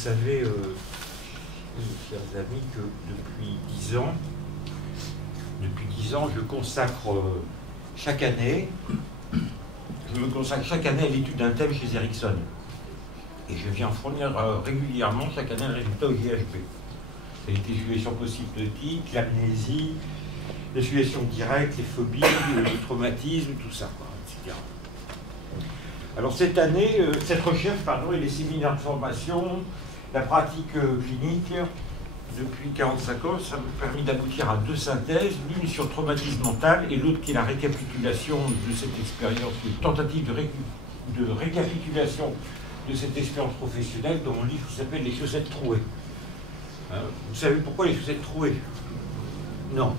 savez, chers amis, que depuis 10 ans, je consacre chaque année, je me consacre chaque année à l'étude d'un thème chez Ericsson. Et je viens fournir régulièrement chaque année un résultat au GHB. C'est les suggestions post-hypnotiques, l'amnésie, les suggestions directes, les phobies, le traumatisme, tout ça, quoi, etc. Alors cette année, cette recherche, pardon, et les séminaires de formation, la pratique clinique, depuis 45 ans, ça m'a permis d'aboutir à 2 synthèses, l'une sur le traumatisme mental et l'autre qui est la récapitulation de cette expérience, une tentative de récapitulation de cette expérience professionnelle dont mon livre s'appelle « Les chaussettes trouées ». Vous savez pourquoi les chaussettes trouées? Non.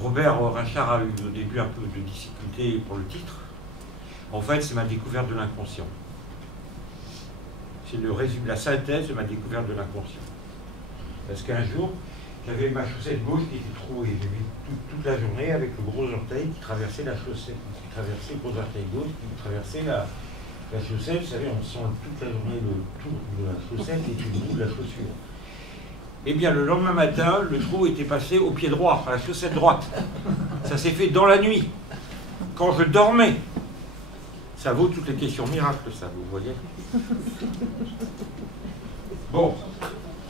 Robert Rachard a eu au début un peu de difficulté pour le titre. En fait, c'est ma découverte de l'inconscient. C'est le résumé, la synthèse de ma découverte de l'inconscient. Parce qu'un jour, j'avais ma chaussette gauche qui était trouée. J'ai vu toute la journée avec le gros orteil qui traversait la chaussette, qui traversait le gros orteil gauche, qui traversait la chaussette. Vous savez, on sent toute la journée le tour de la chaussette et du bout de la chaussure. Eh bien, le lendemain matin, le trou était passé au pied droit, à la chaussette droite. Ça s'est fait dans la nuit, quand je dormais. Ça vaut toutes les questions miracles, ça, vous voyez. Bon,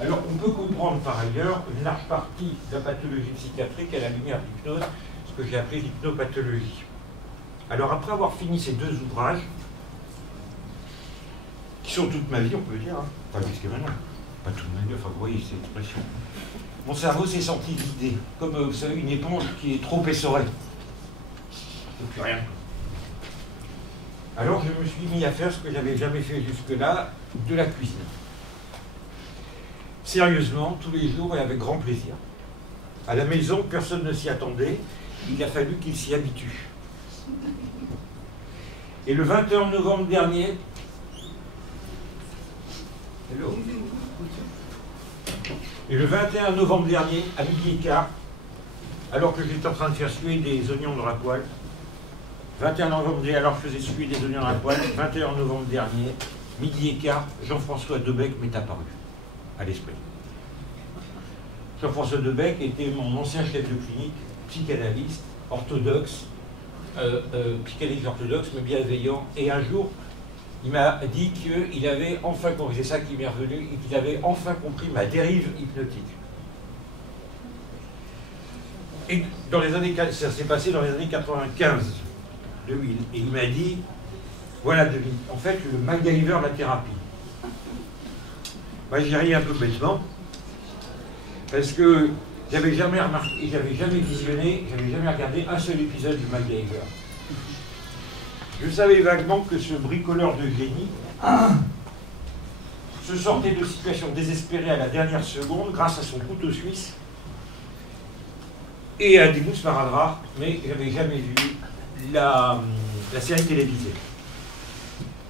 alors on peut comprendre par ailleurs une large partie de la pathologie psychiatrique à la lumière de l'hypnose, ce que j'ai appelé l'hypnopathologie. Alors après avoir fini ces 2 ouvrages, qui sont toute ma vie, on peut dire, hein, pas jusqu'à maintenant, pas toute ma vie, enfin vous voyez cette expression, mon cerveau s'est senti vidé, comme vous savez une éponge qui est trop essorée. Il n'y a plus rien. Alors je me suis mis à faire ce que je n'avais jamais fait jusque-là, de la cuisine. Sérieusement, tous les jours et avec grand plaisir. À la maison, personne ne s'y attendait, il a fallu qu'il s'y habitue. Et le 21 novembre dernier, à 12h15, alors que j'étais en train de faire suer des oignons dans la poêle, 21 novembre dernier, alors que je faisais suer des oignons dans la poêle, 21 novembre dernier, 12h15, Jean-François Debec m'est apparu à l'esprit. Jean-François Debec était mon ancien chef de clinique, psychanalyste, orthodoxe, psychanalyste orthodoxe, mais bienveillant. Et un jour, il m'a dit qu'il avait enfin compris, c'est ça qui m'est revenu, et qu'il avait enfin compris ma dérive hypnotique. Et dans les années, ça s'est passé dans les années 95, 2000, et il m'a dit, voilà, Denis, en fait, le MacGyver de la thérapie. Moi, j'ai ri un peu bêtement, parce que j'avais jamais remarqué, j'avais jamais visionné, j'avais jamais regardé un seul épisode du MacGyver. Je savais vaguement que ce bricoleur de génie se sortait de situations désespérées à la dernière seconde grâce à son couteau suisse et à des mousses sparadrap, mais je n'avais jamais vu la série télévisée.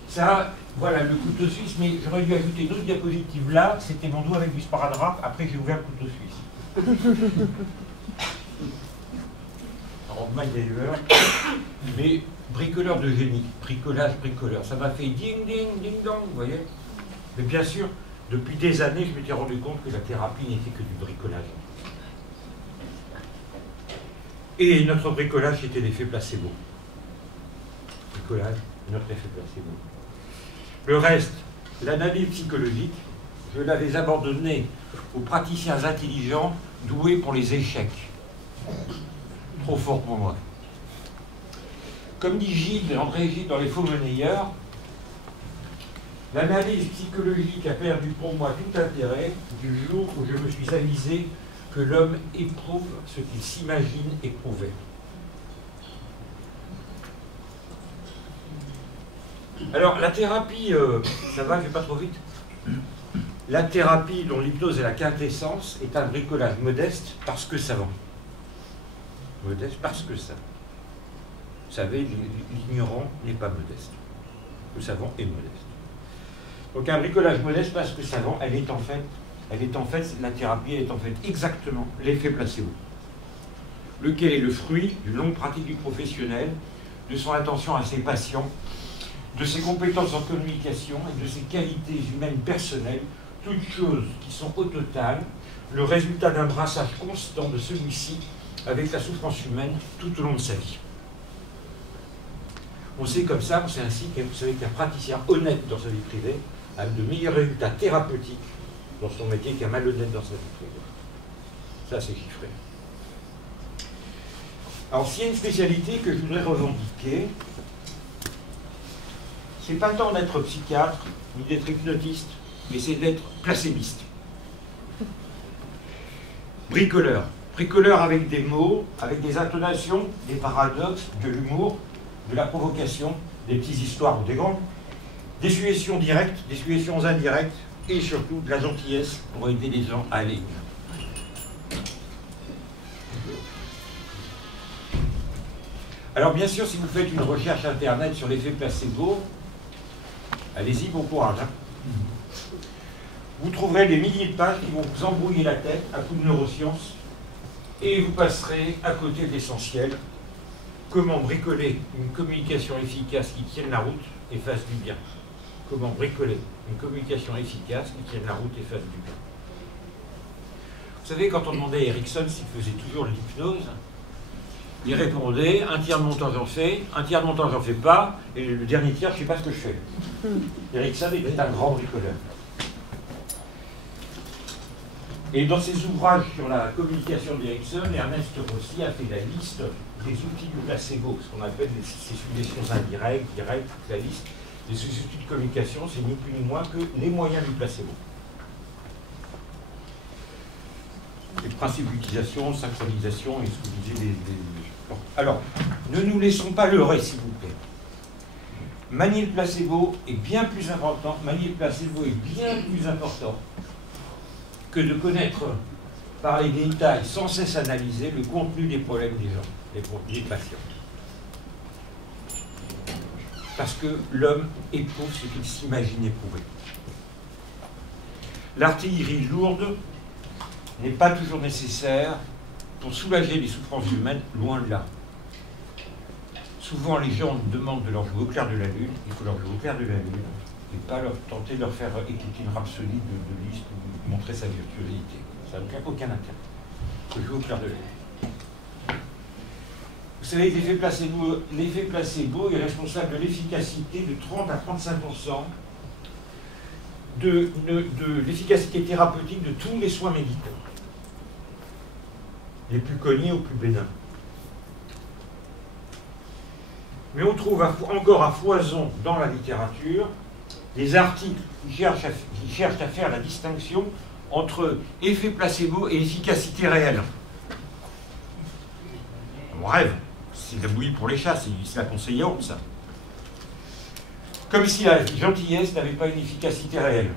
Ça, voilà le couteau suisse, mais j'aurais dû ajouter une autre diapositive là, c'était mon doigt avec du sparadrap, après j'ai ouvert le couteau suisse. Alors, MacGyver, mais bricoleur de génie, bricoleur, ça m'a fait ding ding ding dong, vous voyez. Mais bien sûr, depuis des années, je m'étais rendu compte que la thérapie n'était que du bricolage. Et notre bricolage, c'était l'effet placebo. Bricolage, notre effet placebo. Le reste, l'analyse psychologique, je l'avais abandonné aux praticiens intelligents, doués pour les échecs. Trop fort pour moi. Comme dit Gilles, André Gilles dans Les Faux Monnayeurs, l'analyse psychologique a perdu pour moi tout intérêt du jour où je me suis avisé que l'homme éprouve ce qu'il s'imagine éprouver. Alors, la thérapie, ça va, je vais pas trop vite. La thérapie dont l'hypnose est la quintessence est un bricolage modeste parce que savant. Modeste parce que savant. Vous savez, l'ignorant n'est pas modeste. Le savant est modeste. Donc un bricolage modeste parce que savant, la thérapie, elle est en fait exactement l'effet placebo, lequel est le fruit d'une longue pratique du professionnel, de son attention à ses patients, de ses compétences en communication et de ses qualités humaines personnelles, toutes choses qui sont au total le résultat d'un brassage constant de celui-ci avec la souffrance humaine tout au long de sa vie. On sait comme ça, c'est ainsi que vous savez qu'un praticien honnête dans sa vie privée a de meilleurs résultats thérapeutiques dans son métier qu'un malhonnête dans sa vie privée. Ça, c'est chiffré. Alors, s'il y a une spécialité que je voudrais revendiquer, c'est pas tant d'être psychiatre, ni d'être hypnotiste, mais c'est d'être placébiste. Bricoleur. Bricoleur avec des mots, avec des intonations, des paradoxes, de l'humour, de la provocation, des petites histoires ou des grandes, des suggestions directes, des suggestions indirectes, et surtout de la gentillesse pour aider les gens à aller mieux. Alors bien sûr, si vous faites une recherche internet sur l'effet placebo, allez-y, bon courage. Hein. Vous trouverez des milliers de pages qui vont vous embrouiller la tête à coups de neurosciences et vous passerez à côté de l'essentiel. Comment bricoler une communication efficace qui tienne la route et fasse du bien. Comment bricoler une communication efficace qui tienne la route et fasse du bien. Vous savez, quand on demandait à Erickson s'il faisait toujours de l'hypnose, il répondait, un tiers de mon temps j'en fais, un tiers de mon temps j'en fais pas, et le dernier tiers, je ne sais pas ce que je fais. Erickson était un grand bricoleur. Et dans ses ouvrages sur la communication d'Erickson, Ernest Rossi a fait la liste des outils du placebo, ce qu'on appelle ces suggestions indirectes, directes, la liste de ces outils de communication, c'est ni plus ni moins que les moyens du placebo. Les principes d'utilisation, synchronisation, et ce que vous disiez des... Alors, ne nous laissons pas leurrer, s'il vous plaît. Manier le placebo est bien plus important, que de connaître par les détails sans cesse analyser le contenu des problèmes des gens, des patients. Parce que l'homme éprouve ce qu'il s'imagine éprouver. L'artillerie lourde n'est pas toujours nécessaire pour soulager les souffrances humaines, loin de là. Souvent, les gens demandent de leur jouer au clair de la lune, il faut leur jouer au clair de la lune, et pas leur tenter de leur faire écouter une rhapsodie de Liszt ou montrer sa virtuosité. Ça n'a aucun intérêt. Il faut jouer au clair de la lune. Vous savez, l'effet placebo est responsable de l'efficacité de 30 à 35% de l'efficacité thérapeutique de tous les soins médicaux, les plus connus aux plus bénins. Mais on trouve encore à foison dans la littérature des articles qui cherchent à faire la distinction entre effet placebo et efficacité réelle. On rêve, c'est de la bouillie pour les chats, c'est la conseillère, ça. Comme si la gentillesse n'avait pas une efficacité réelle.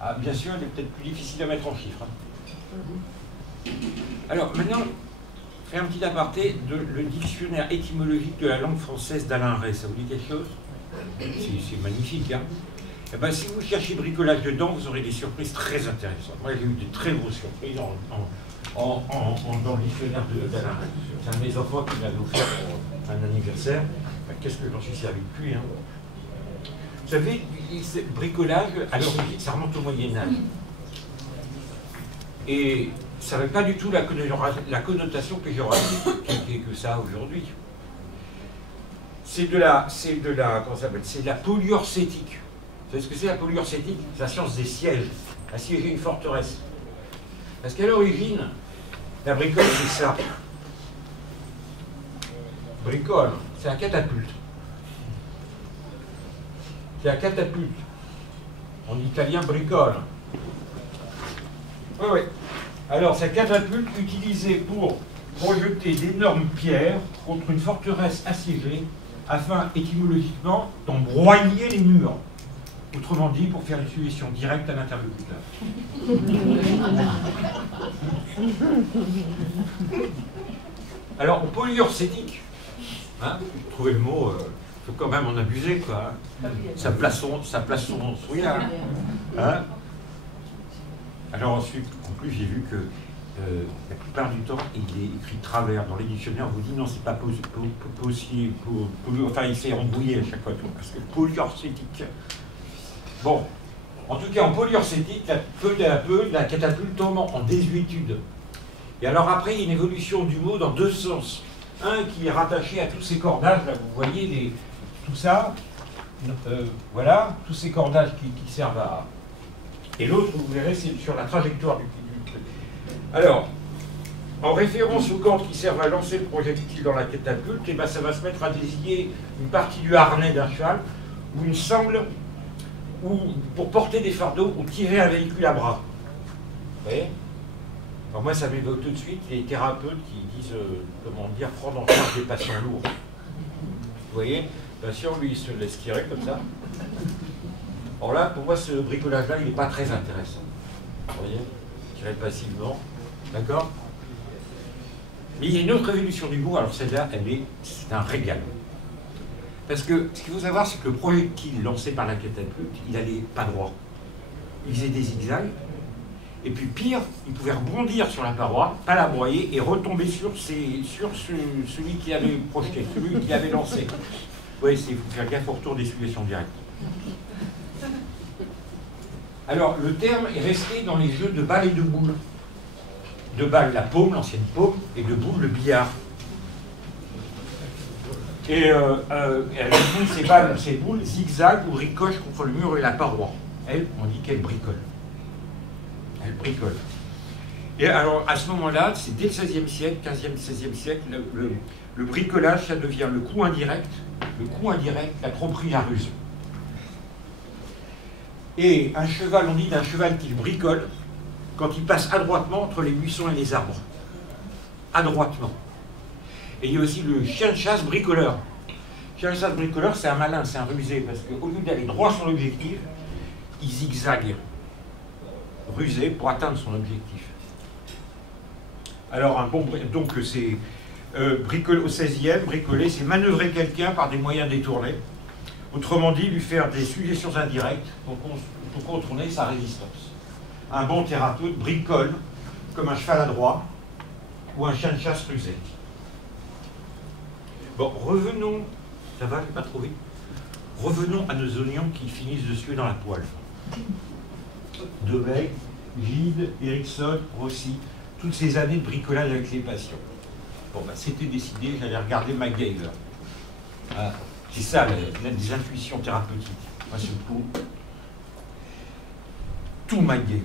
Ah, bien sûr, elle est peut-être plus difficile à mettre en chiffres. Hein. Alors, maintenant, je fais un petit aparté le dictionnaire étymologique de la langue française d'Alain Ray. Ça vous dit quelque chose? C'est magnifique, hein. Eh ben, si vous cherchez bricolage dedans, vous aurez des surprises très intéressantes. Moi, j'ai eu des très grosses surprises dans le dictionnaire d'Alain Ray. C'est un de mes enfants qui m'avait offert pour un anniversaire. Ben, qu'est-ce que j'en suis servi depuis, hein. Vous savez, ce bricolage, à l'origine, ça remonte au Moyen-Âge. Et ça n'avait pas du tout la connotation péjorative que ça a aujourd'hui. C'est de la polyurcétique. Vous savez ce que c'est la polyurcétique? C'est la science des sièges. Assiéger une forteresse. Parce qu'à l'origine, la bricole, c'est ça. Bricole, c'est la catapulte. C'est la catapulte. En italien, bricole. Oui, oui. Alors, cette catapulte utilisée pour projeter d'énormes pierres contre une forteresse assiégée afin, étymologiquement, d'embroyer les murs. Autrement dit, pour faire une suggestion directe à l'interlocuteur. Alors, polyurcétique, hein, trouvez le mot, il faut quand même en abuser, quoi. Hein. Ça place son souillard. Hein. Alors ensuite, en plus, j'ai vu que la plupart du temps, il est écrit de travers. Dans les dictionnaires, on vous dit non, c'est pas possible. Enfin, il s'est embrouillé à chaque fois, parce que polyurcétique. Bon, en tout cas, en polyurcétique, peu à peu, la catapulte tombe en désuétude. Et alors après, il y a une évolution du mot dans deux sens. Un qui est rattaché à tous ces cordages, là, vous voyez, tout ça, voilà, tous ces cordages qui servent à... Et l'autre, vous verrez, c'est sur la trajectoire du truc. Alors, en référence aux cordes qui servent à lancer le projectile dans la catapulte, et ben, ça va se mettre à désigner une partie du harnais d'un cheval, ou une sangle, ou pour porter des fardeaux, ou tirer un véhicule à bras. Vous voyez? Alors moi, ça m'évoque tout de suite les thérapeutes qui disent, comment dire, prendre en charge des patients lourds. Vous voyez? Le patient, lui, il se laisse tirer comme ça. Alors là, pour moi, ce bricolage-là, il n'est pas très intéressant. Vous voyez? Tirer passivement. D'accord? Mais il y a une autre évolution du mot, alors celle-là, c'est un régal. Parce que ce qu'il faut savoir, c'est que le projectile lancé par la catapulte, il n'allait pas droit. Il faisait des zigzags. Et puis pire, il pouvait rebondir sur la paroi, pas la broyer, et retomber sur celui qui avait projeté, celui qui avait lancé. Oui, il faut faire gaffe au retour d'essuie-glaçons directe. Alors, le terme est resté dans les jeux de balles et de boules. De balles, la paume, l'ancienne paume, et de boules, le billard. Et ces boules zigzag ou ricochent contre le mur et la paroi. Elle, on dit qu'elle bricole. Elle bricole. Et alors, à ce moment-là, c'est dès le XVIe siècle, 15e, 16e siècle, le bricolage, ça devient le coup indirect, la tromperie, la ruse. Et un cheval, on dit d'un cheval qu'il bricole quand il passe adroitement entre les buissons et les arbres. Adroitement. Et il y a aussi le chien de chasse bricoleur. Le chien de chasse bricoleur, c'est un malin, c'est un rusé, parce qu'au lieu d'aller droit sur l'objectif, il zigzague, rusé, pour atteindre son objectif. Alors, donc c'est au XVIe, bricoler, c'est manœuvrer quelqu'un par des moyens détournés. Autrement dit, lui faire des suggestions indirectes pour contourner sa résistance. Un bon thérapeute bricole comme un cheval adroit ou un chien de chasse rusé. Bon, revenons, ça va, pas trop vite. Revenons à nos oignons qui finissent de suer dans la poêle. Debeil, Gide, Erickson, Rossi, toutes ces années de bricolage avec les patients. Bon, ben, c'était décidé, j'allais regarder MacGyver. Ah, c'est ça, des intuitions thérapeutiques. Moi, c'est tout MacGyver.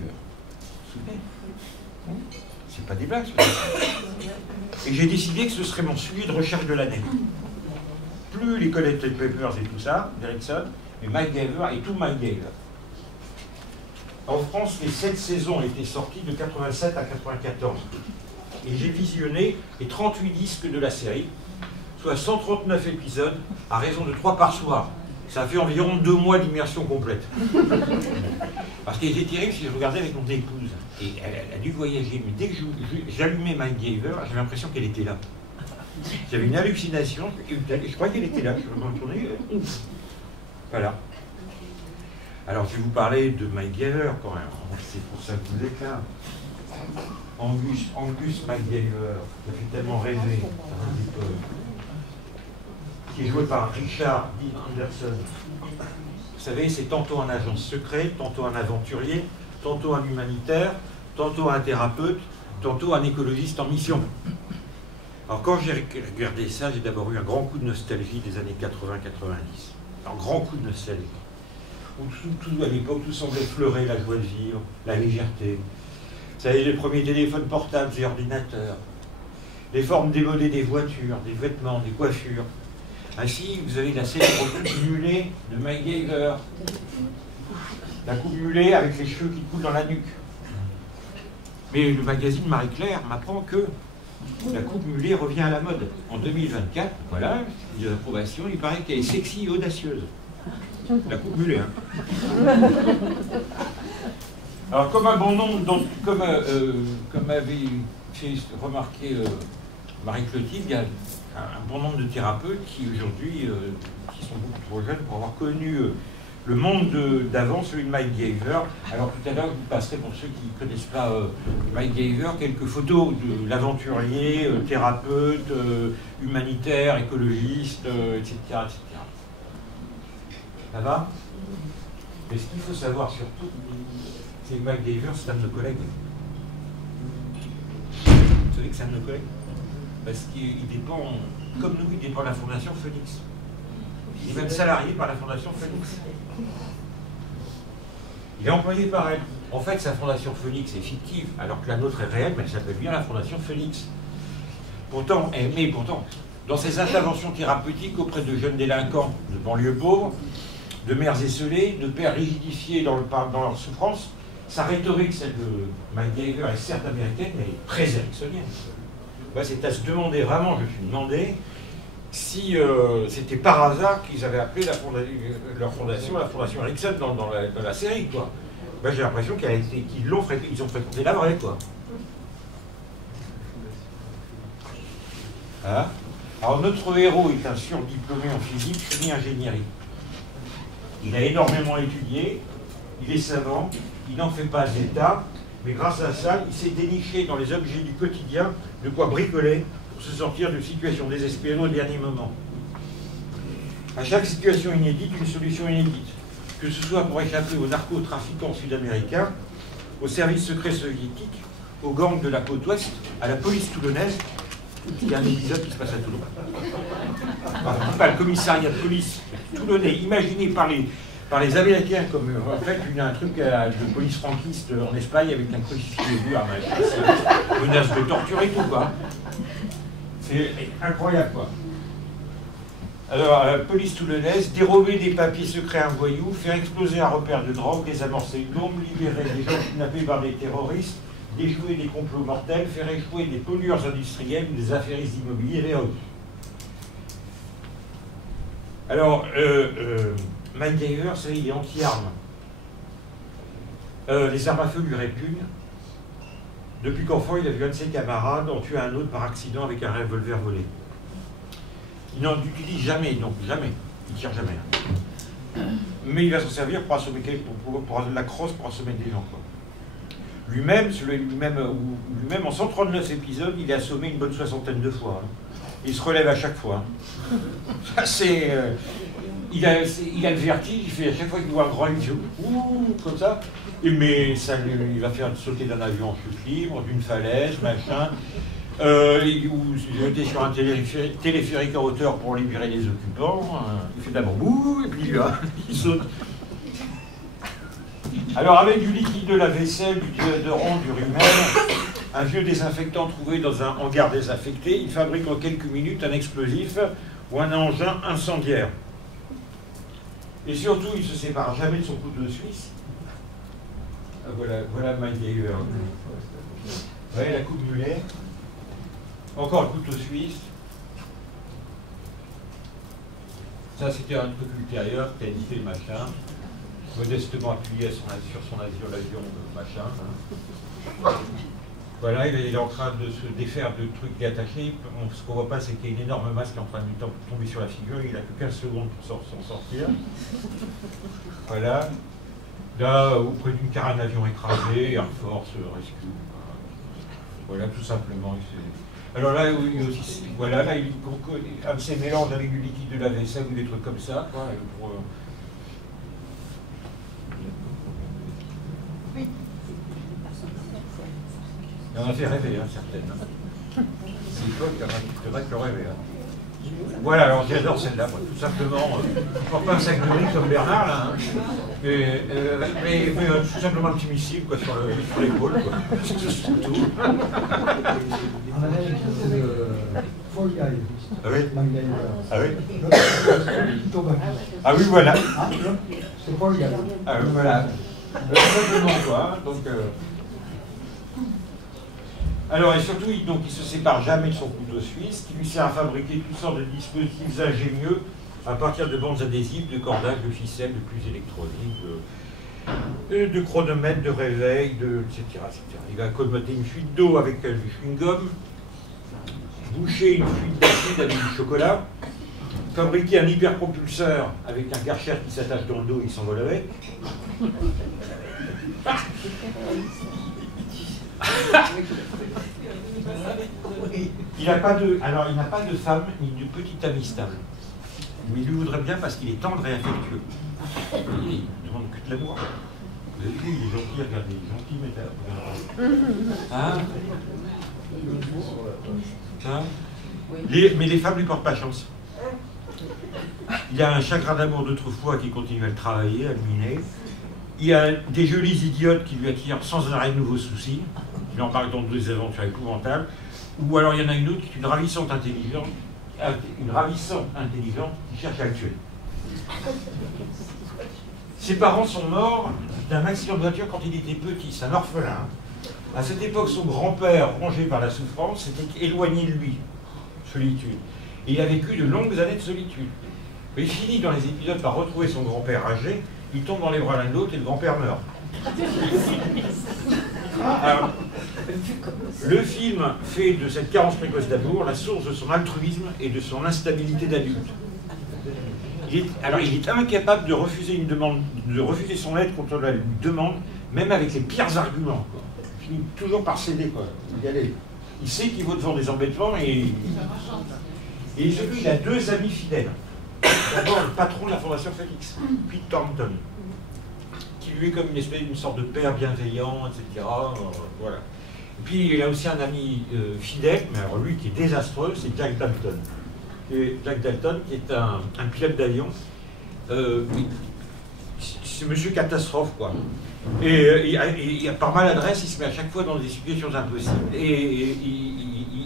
C'est pas des blagues, et j'ai décidé que ce serait mon suivi de recherche de l'année. Plus les Collected Papers et tout ça, d'Erickson, mais MacGyver et tout MacGyver. En France, les 7 saisons étaient sorties de 87 à 94. Et j'ai visionné les 38 disques de la série, soit 139 épisodes, à raison de 3 par soir. Ça fait environ 2 mois d'immersion complète. Parce qu'il était terrible si je regardais avec mon épouse. Et elle a dû voyager, mais dès que j'allumais MacGyver, j'avais l'impression qu'elle était là. J'avais une hallucination, je croyais qu'elle était là. Je me retournais. Voilà. Alors, je vais vous parler de MacGyver quand même. C'est pour ça que vous êtes là. Angus MacGyver, ça fait tellement rêver. Qui est joué par Richard Dean Anderson. Vous savez, c'est tantôt un agent secret, tantôt un aventurier, tantôt un humanitaire, tantôt un thérapeute, tantôt un écologiste en mission. Alors quand j'ai regardé ça, j'ai d'abord eu un grand coup de nostalgie des années 80-90. Un grand coup de nostalgie. Où à l'époque, tout semblait fleurer la joie de vivre, la légèreté. Vous savez, les premiers téléphones portables et ordinateurs, les formes démodées des voitures, des vêtements, des coiffures. Ainsi, vous avez la célèbre coupe mulet de MacGyver. La coupe mulet avec les cheveux qui coulent dans la nuque. Mais le magazine Marie-Claire m'apprend que la coupe mulet revient à la mode. En 2024, voilà, une approbation, il paraît qu'elle est sexy et audacieuse. La coupe mulet, hein. Alors, comme un bon nombre, comme avait fait remarquer Marie-Clotilde, il y a un bon nombre de thérapeutes qui aujourd'hui qui sont beaucoup trop jeunes pour avoir connu le monde d'avant, celui de Mike Gaver. Alors tout à l'heure, vous passerez, pour ceux qui ne connaissent pas Mike Gaver, quelques photos de l'aventurier, thérapeute, humanitaire, écologiste, etc., etc. Ça va? Mais ce qu'il faut savoir surtout, c'est que Mike Gaver, c'est un de nos collègues. Vous savez que c'est un de nos collègues? Parce qu'il dépend, comme nous, il dépend de la Fondation Phoenix. Il est même salarié par la Fondation Phoenix. Il est employé par elle. En fait, sa Fondation Phoenix est fictive, alors que la nôtre est réelle, mais elle s'appelle bien la Fondation Phoenix. Pourtant, mais pourtant, dans ses interventions thérapeutiques auprès de jeunes délinquants de banlieues pauvres, de mères esselées, de pères rigidifiés dans leur souffrance, sa rhétorique, celle de Mike Gaver, est certes américaine, mais elle est très ericksonienne. C'est à se demander, vraiment, je me suis demandé, si c'était par hasard qu'ils avaient appelé leur fondation la Fondation Erickson dans la série, quoi. J'ai l'impression qu'ils ont fréquenté la vraie, quoi. Hein? Alors, notre héros est un surdiplômé en physique, semi-ingénierie. Il a énormément étudié, il est savant, il n'en fait pas état, mais grâce à ça, il s'est déniché dans les objets du quotidien de quoi bricoler pour se sortir de situations désespérées au dernier moment. À chaque situation inédite, une solution inédite, que ce soit pour échapper aux narcotrafiquants sud-américains, aux services secrets soviétiques, aux gangs de la côte ouest, à la police toulonnaise. Il y a un épisode qui se passe à Toulon. Pas le commissariat de police toulonnais, imaginé par les Américains comme en fait un truc de police franquiste en Espagne avec un crucifix de but, menace de torture et tout, quoi. C'est incroyable, quoi. Alors, police toulonnaise, dérober des papiers secrets à un voyou, faire exploser un repère de drogue, désamorcer une bombe, libérer des gens kidnappés par des terroristes, déjouer des complots mortels, faire échouer des pollueurs industriels ou des affairistes immobiliers et autres. Alors, Mike Gaver, il est anti-armes. Les armes à feu lui répugnent. Depuis qu'enfant, il a vu un de ses camarades en tuer un autre par accident avec un revolver volé. Il n'en utilise jamais, donc jamais. Il ne tire jamais. Mais il va s'en servir pour assommer pour la crosse pour assommer des gens, quoi. Lui-même, en 139 épisodes, il est assommé une bonne 60aine de fois. Hein. Il se relève à chaque fois. Hein. Il a le vertige, il fait à chaque fois qu'il voit un grand livre, ouh, comme ça. Mais ça, il va faire sauter d'un avion en chute libre, d'une falaise, machin. Ou jeter sur un téléphérique en hauteur pour libérer les occupants. Il fait d'abord bouh, et puis là, il saute. Alors, avec du liquide de la vaisselle, du déodorant, du rumel, un vieux désinfectant trouvé dans un hangar désaffecté, il fabrique en quelques minutes un explosif ou un engin incendiaire. Et surtout, il ne se sépare jamais de son couteau suisse. Voilà Mike Gaver. Vous voyez la coupe mulet. Encore le couteau suisse. Ça, c'était un truc ultérieur, qualité, machin. Modestement appuyé sur son avion, machin. Hein. Voilà, il est en train de se défaire de trucs attachés. Ce qu'on ne voit pas, c'est qu'il y a une énorme masse qui est en train de lui tomber sur la figure. Il n'a que 15 secondes pour s'en sortir. Voilà. Là, auprès d'une carène d'avion écrasée, Air Force, Rescue. Voilà, tout simplement. Alors là, il y a aussi, voilà, là, un de ces mélanges avec du liquide de la vaisselle ou des trucs comme ça. Quoi, Il en a fait rêver, hein, certaines. C'est toi qui aurais pu rêver. Hein. Voilà, alors j'adore celle-là, tout simplement. Pas un sac de riz comme Bernard, là. Hein. Mais tout simplement un petit missile quoi, sur l'épaule. C'est tout. Ah oui? Ah oui? Ah oui, voilà. Ah oui, voilà. Tout simplement, quoi. Donc, alors, et surtout, il ne se sépare jamais de son couteau suisse, qui lui sert à fabriquer toutes sortes de dispositifs ingénieux à partir de bandes adhésives, de cordages, de ficelles, de puces électroniques, de chronomètres, de réveil, etc., etc. Il va colmater une fuite d'eau avec du chewing-gum, boucher une fuite d'acide avec du chocolat, fabriquer un hyperpropulseur avec un Karcher qui s'attache dans le dos et il s'envole avec. Il n'a pas de femme ni de petite amie stable. Mais il lui voudrait bien parce qu'il est tendre et affectueux. Il demande que de l'amour. Vous avez vu, il est gentil, regardez, il est gentil, mais hein? Hein? Mais les femmes ne lui portent pas chance. Il a un chagrin d'amour d'autrefois qui continue à le travailler, à le miner. Il y a des jolies idiotes qui lui attirent sans arrêt de nouveaux soucis. Il embarque dans des aventures épouvantables. Ou alors il y en a une autre qui est une ravissante intelligente qui cherche à le tuer. Ses parents sont morts d'un accident de voiture quand il était petit, c'est un orphelin. À cette époque, son grand-père, rongé par la souffrance, s'était éloigné de lui, solitude. Et il a vécu de longues années de solitude. Mais il finit dans les épisodes par retrouver son grand-père âgé, il tombe dans les bras l'un de l'autre et le grand-père meurt. Alors, le film fait de cette carence précoce d'amour la source de son altruisme et de son instabilité d'adulte. Il est incapable de refuser une demande, de refuser son aide quand on la lui demande, même avec les pires arguments. Quoi. Il finit toujours par céder. Quoi. Il sait qu'il vaut devant des embêtements et surtout il a deux amis fidèles. D'abord le patron de la Fondation Félix, Pete Thornton, qui lui est comme une sorte de père bienveillant, etc. Voilà. Et puis il a aussi un ami fidèle, mais alors lui qui est désastreux, c'est Jack Dalton. Et Jack Dalton, qui est un pilote d'avion, c'est monsieur catastrophe, quoi. Et par maladresse, il se met à chaque fois dans des situations impossibles et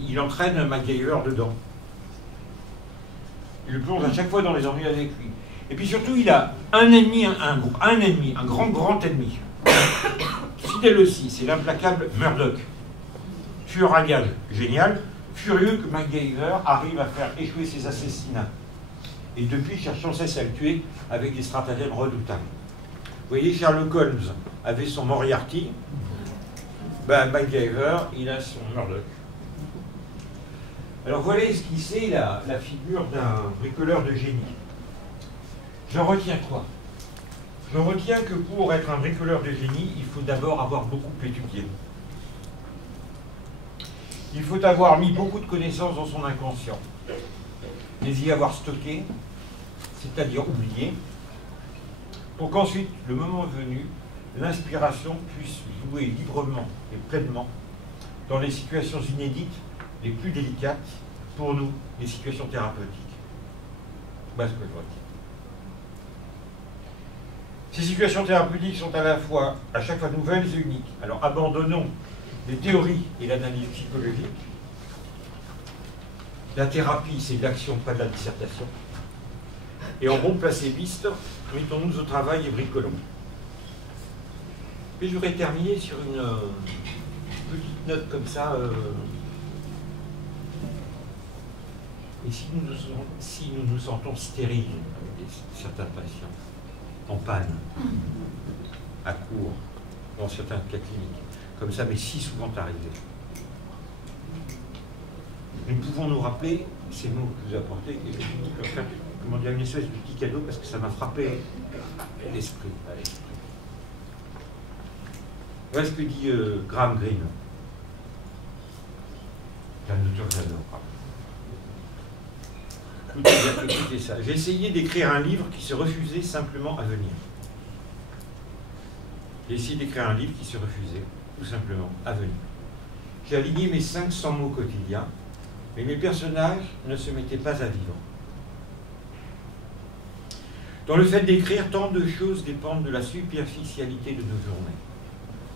il entraîne MacGyver dedans. Il le plonge à chaque fois dans les ennuis avec lui. Et puis surtout, il a un ennemi, un grand ennemi. Fidèle aussi, c'est l'implacable Murdoch. Tueur à gages, génial. Furieux que MacGyver arrive à faire échouer ses assassinats. Et depuis, il cherche sans cesse à le tuer avec des stratagèmes redoutables. Vous voyez, Sherlock Holmes avait son Moriarty. Ben, MacGyver, il a son Murdoch. Alors voilà esquissé la figure d'un bricoleur de génie. J'en retiens quoi? J'en retiens que pour être un bricoleur de génie, il faut d'abord avoir beaucoup étudié. Il faut avoir mis beaucoup de connaissances dans son inconscient, les y avoir stockées, c'est-à-dire oubliées, pour qu'ensuite, le moment venu, l'inspiration puisse jouer librement et pleinement dans les situations inédites les plus délicates, pour nous, les situations thérapeutiques. Voilà ce que je retiens. Ces situations thérapeutiques sont à chaque fois nouvelles et uniques. Alors abandonnons les théories et l'analyse psychologique. La thérapie, c'est de l'action, pas de la dissertation. Et en bon placébiste, mettons-nous au travail et bricolons. Et je voudrais terminer sur une petite note comme ça. Et si nous nous sentons stériles avec certains patients, en panne, à court, dans certains cas cliniques, comme ça m'est si souvent arrivé, nous pouvons nous rappeler ces mots que je vous ai apportés, comment dire, une espèce de petit cadeau, parce que ça m'a frappé l'esprit. Voilà ce que dit Graham Greene. C'est un auteur que j'adore. Écoutez ça. J'ai essayé d'écrire un livre qui se refusait simplement à venir. J'ai essayé d'écrire un livre qui se refusait tout simplement à venir. J'ai aligné mes 500 mots quotidiens, mais mes personnages ne se mettaient pas à vivre. Dans le fait d'écrire, tant de choses dépendent de la superficialité de nos journées.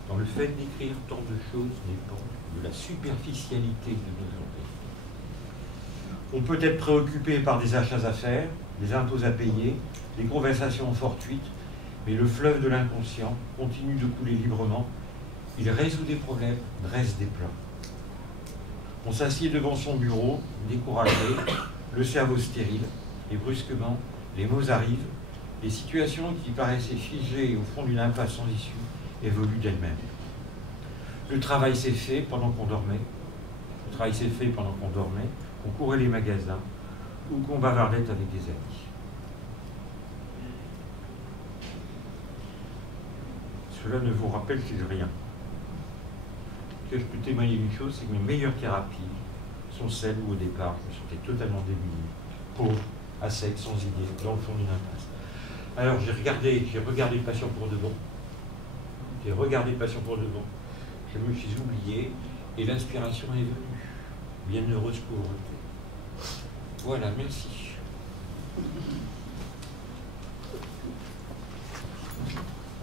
Dans le fait d'écrire, tant de choses dépendent de la superficialité de nos journées. On peut être préoccupé par des achats à faire, des impôts à payer, des conversations fortuites, mais le fleuve de l'inconscient continue de couler librement. Il résout des problèmes, dresse des plans. On s'assied devant son bureau, découragé, le cerveau stérile, et brusquement, les mots arrivent, les situations qui paraissaient figées au fond d'une impasse sans issue évoluent d'elles-mêmes. Le travail s'est fait pendant qu'on dormait. On courait les magasins, ou qu'on bavardette avec des amis. Cela ne vous rappelle-t-il rien? Ce que je peux témoigner d'une chose, c'est que mes meilleures thérapies sont celles où au départ je me sentais totalement démuni, pauvre, à sec, sans idée, dans le fond d'une impasse. Alors j'ai regardé le patient pour de bon. J'ai regardé le patient pour de bon. Je me suis oublié et l'inspiration est venue. Bienheureuse pauvreté. Voilà, merci.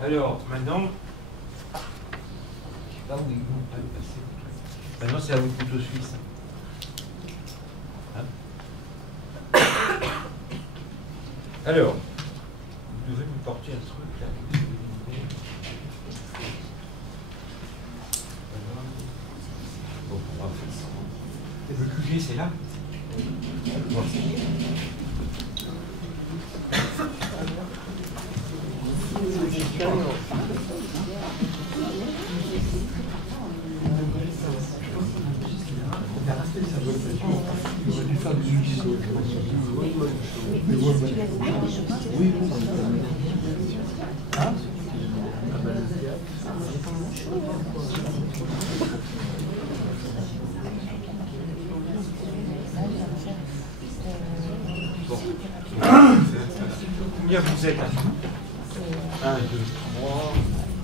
Alors, maintenant, je ne sais pas où ils vont passer. Maintenant, c'est à vous le couteau suisse. Hein? Alors, vous devez me porter un truc là. Bon, on va faire ça. Le QG, c'est là? Combien vous êtes? 1, 2, 3,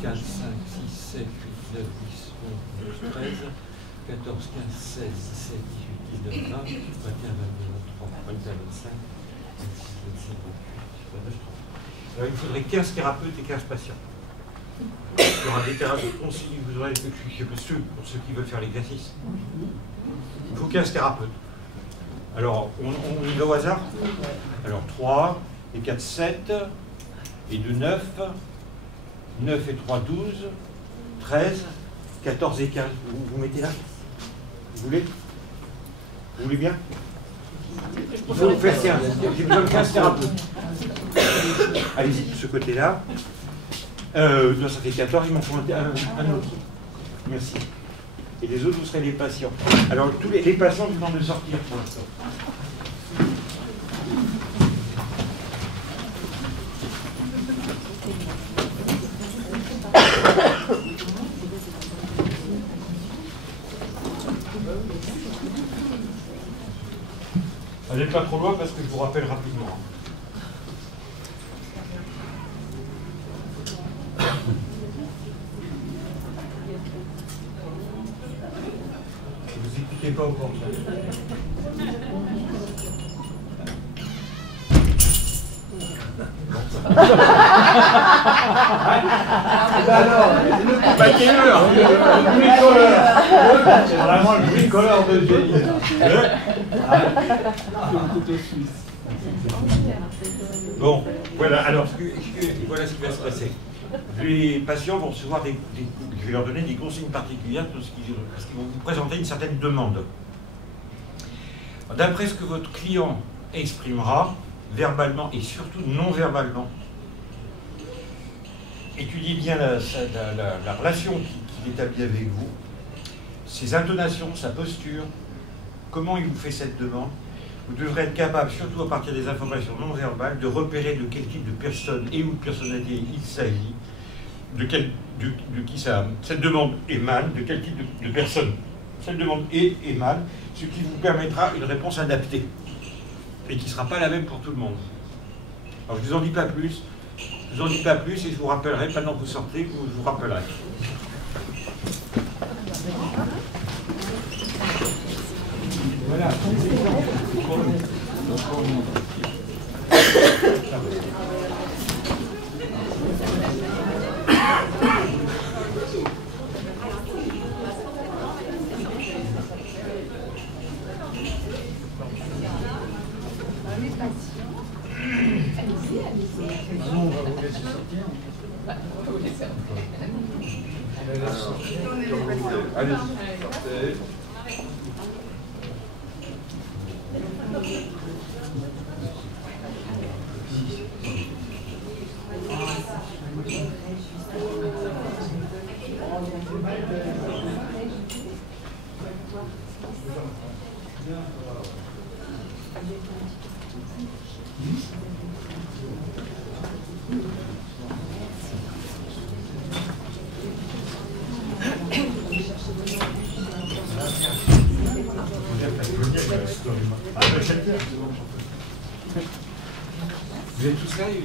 4, 5, 6, 7, 8, 9, 10, 11, 12, 13, 14, 15, 16, 17, 18, 19, 20, 21, 22, 23, 24, 25, 26, 27, 28, 29, 30. Alors il faudrait 15 thérapeutes et 15 patients. Il y aura des thérapeutes conseillers, vous aurez pour ceux qui veulent faire l'exercice. Il faut 15 thérapeutes. Alors, on y va au hasard? Alors, 3, et 4, 7, et 2, 9, 9 et 3, 12, 13, 14 et 15. Vous mettez là? Vous voulez? Vous voulez bien? Il faut faire 15. J'ai besoin de 15 thérapeutes. Allez-y, de ce côté-là. Non, ça fait 14, il m'en faut un autre. Merci. Et les autres, vous serez les patients. Alors, tous les patients du temps de sortir pour l'instant. Allez pas trop loin parce que je vous rappelle rapidement. Vous écoutez pas au contraire. Alors, le bricoleur, c'est vraiment le bricoleur de génie. Bon, voilà, alors voilà ce qui va se passer. Les patients vont recevoir je vais leur donner des consignes particulières parce qu'ils vont vous présenter une certaine demande. D'après ce que votre client exprimera, verbalement et surtout non verbalement, étudiez bien la relation qu'il établit avec vous, ses intonations, sa posture, comment il vous fait cette demande. Vous devrez être capable, surtout à partir des informations non verbales, de repérer de quel type de personne et ou de personnalité il s'agit, de qui cette demande émane, de quel type de personne cette demande émane, ce qui vous permettra une réponse adaptée et qui ne sera pas la même pour tout le monde. Alors je ne vous en dis pas plus, et je vous rappellerai, pendant que vous sortez, je vous rappellerai. Voilà. Non, on va vous laisser sortir. On va vous laisser sortir. Allez, sortez. Vous êtes tous là, les 15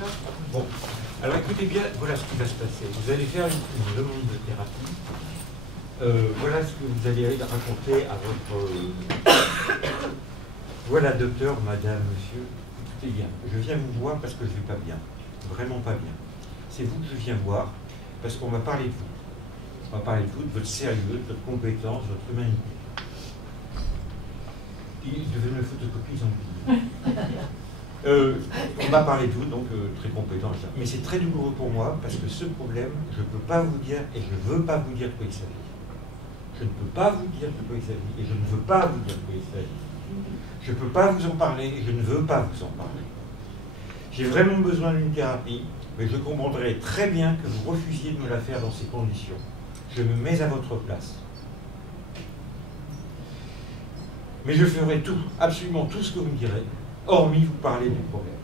là? Bon, alors écoutez bien, voilà ce qui va se passer. Vous allez faire une demande de thérapie. Voilà ce que vous allez raconter à votre... Voilà, docteur, madame, monsieur. Écoutez bien, je viens vous voir parce que je ne vais pas bien. Vraiment pas bien. C'est vous que je viens voir parce qu'on va parler de vous. On va parler de vous, de votre sérieux, de votre compétence, de votre humanité. Il devait me photocopie, ils ont oublié. On va parler de vous, donc très compétent. Mais c'est très douloureux pour moi parce que ce problème, je ne peux pas vous dire et je ne veux pas vous dire de quoi il s'agit. Je ne peux pas vous dire de quoi il s'agit et je ne veux pas vous dire de quoi il s'agit. Je ne peux pas vous en parler et je ne veux pas vous en parler. J'ai vraiment besoin d'une thérapie, mais je comprendrai très bien que vous refusiez de me la faire dans ces conditions. Je me mets à votre place. Mais je ferai tout, absolument tout ce que vous me direz, hormis vous parler du problème.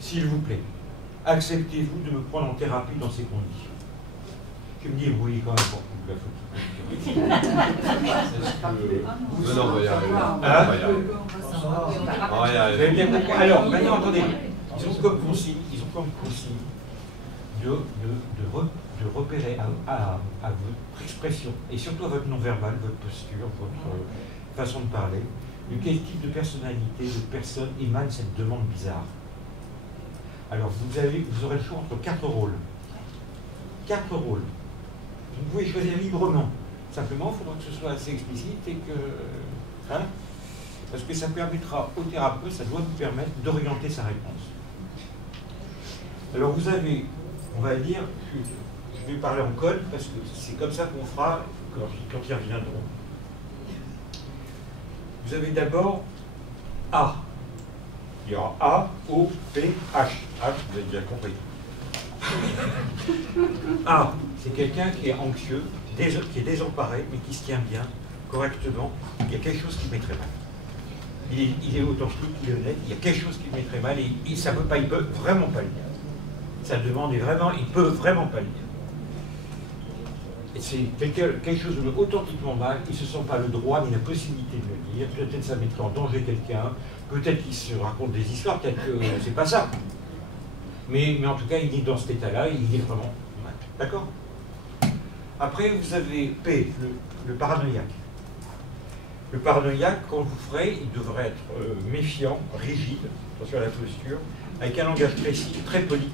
S'il vous plaît, acceptez-vous de me prendre en thérapie dans ces conditions? Je me dis oui quand même pour que vous la faites. Non, on va y arriver. On va y arriver. Alors, maintenant, attendez. Ils ont comme consigne de repérer à votre expression, et surtout à votre non-verbal, votre posture, votre façon de parler, de quel type de personnalité, de personne émane cette demande bizarre. Alors, vous aurez le choix entre 4 rôles. 4 rôles. Vous pouvez choisir librement. Simplement, il faudra que ce soit assez explicite et que... Hein, parce que ça permettra au thérapeute, ça doit vous permettre d'orienter sa réponse. Alors, vous avez, on va dire, je vais parler en code parce que c'est comme ça qu'on fera quand ils reviendront. Vous avez d'abord A. Il y aura A, O, P, H. H, vous avez déjà compris. A, c'est quelqu'un qui est anxieux, qui est désemparé, mais qui se tient bien, correctement. Il y a quelque chose qui met très mal. Il est authentique, il est honnête, il y a quelque chose qui met très mal et ça peut pas, il peut vraiment pas le dire. Sa demande est vraiment, il peut vraiment pas le dire. Et c'est quelque chose de authentiquement mal, il ne se sent pas le droit ni la possibilité de le dire, peut-être ça mettrait en danger quelqu'un, peut-être qu'il se raconte des histoires, peut-être que c'est pas ça. Mais en tout cas, il est dans cet état-là, il est vraiment mal. D'accord? Après, vous avez P, le paranoïaque. Le paranoïaque, quand vous ferez, il devrait être méfiant, rigide, attention à la posture, avec un langage précis, très poli.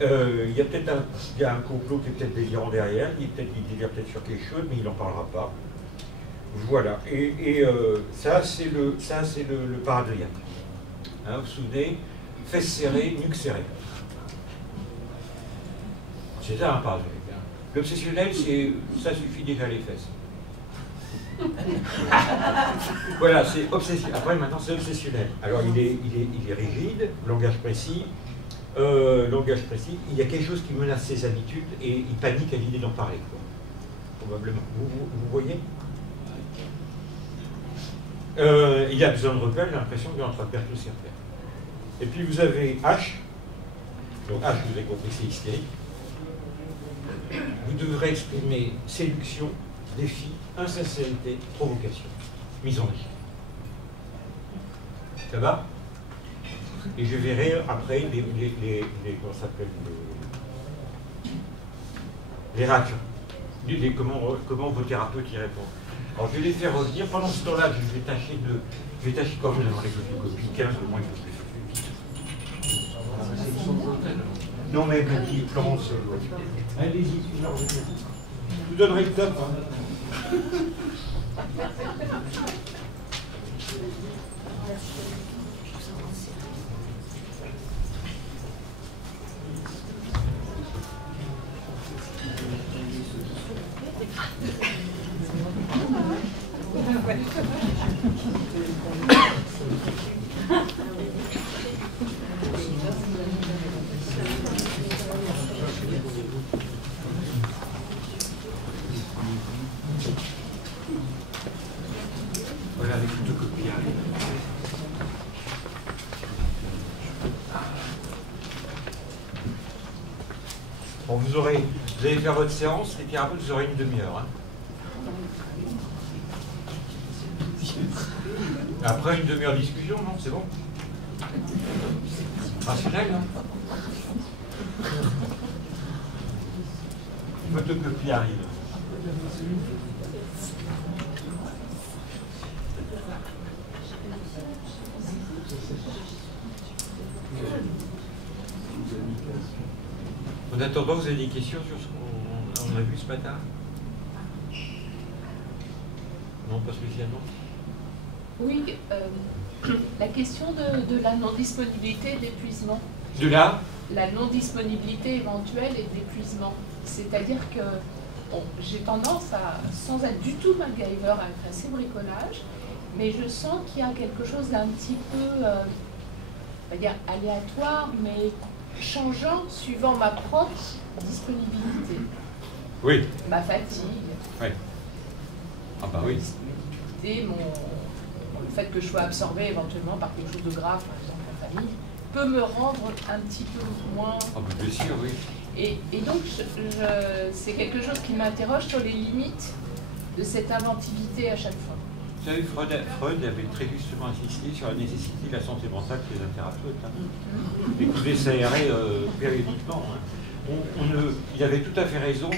Il y a peut-être un complot qui est peut-être délirant derrière, il délire peut-être sur quelque chose, mais il n'en parlera pas. Voilà. Et ça, c'est le paranoïaque. Hein, vous vous souvenez, fesses serrées, nuque serrée. C'est ça un paranoïaque. Hein. L'obsessionnel, ça suffit déjà les fesses. Voilà, c'est obsessionnel. Après, maintenant, c'est obsessionnel. Alors, il est rigide, langage précis. Il y a quelque chose qui menace ses habitudes et il panique à l'idée d'en parler, quoi. Probablement. Vous voyez? Il a besoin de repères, j'ai l'impression qu'il est en train de perdre tous ses repères. Et puis vous avez H. Donc H, vous avez compris, c'est hystérique. Vous devrez exprimer séduction, défi, insincérité, provocation, mise en échec. Ça va? Et je verrai après comment ça s'appelle, les réactions. Comment vos thérapeutes y répondent. Alors je vais les faire revenir. Pendant ce temps-là, je vais tâcher quand même d'avoir les photocopies 15 au moins, il faut que je les fasse. Non mais même qui Florence. Allez-y, je vous donnerai le top. Hein. Bon, vous allez faire votre séance, les thérapeutes, vous aurez une demi-heure. Hein. Après une demi-heure de discussion, non, c'est bon. Rationnel, non? Photocopie arrive. En attendant, vous avez des questions sur ce qu'on a vu ce matin? Non, pas spécialement. Oui, la question de la non-disponibilité et d'épuisement. De là? La non-disponibilité éventuelle et d'épuisement. C'est-à-dire que bon, j'ai tendance à, sans être du tout MacGyver, à être assez bricolage, mais je sens qu'il y a quelque chose d'un petit peu on va dire aléatoire, mais changeant suivant ma propre disponibilité. Oui. Ma fatigue. Oui. Ah bah oui. Et le fait que je sois absorbée éventuellement par quelque chose de grave, par exemple la famille, peut me rendre un petit peu moins... Ah bah bien sûr, oui. Et donc, c'est quelque chose qui m'interroge sur les limites de cette inventivité à chaque fois. Vous savez, Freud avait très justement insisté sur la nécessité de la santé mentale chez un thérapeute. Hein. Écoutez, ça irait périodiquement. Hein. Il avait tout à fait raison.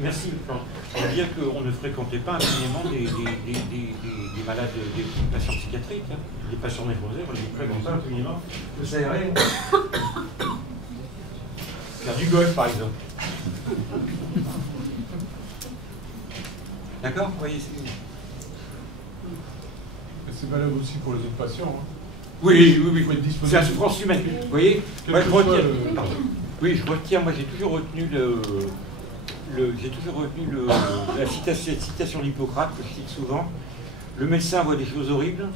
Merci, pour dire qu'on ne fréquentait pas infiniment des malades, des patients psychiatriques, hein. Des patients névrosés, on ne les fréquente pas infiniment. Que ça irait. Faire du golf, par exemple. D'accord? Vous voyez, c'est valable aussi pour les autres patients. Hein. Oui. C'est la disponible. souffrance humaine. Vous voyez? Moi, je retiens. Oui, je retiens. Moi, j'ai toujours retenu cette citation d'Hippocrate que je cite souvent. Le médecin voit des choses horribles,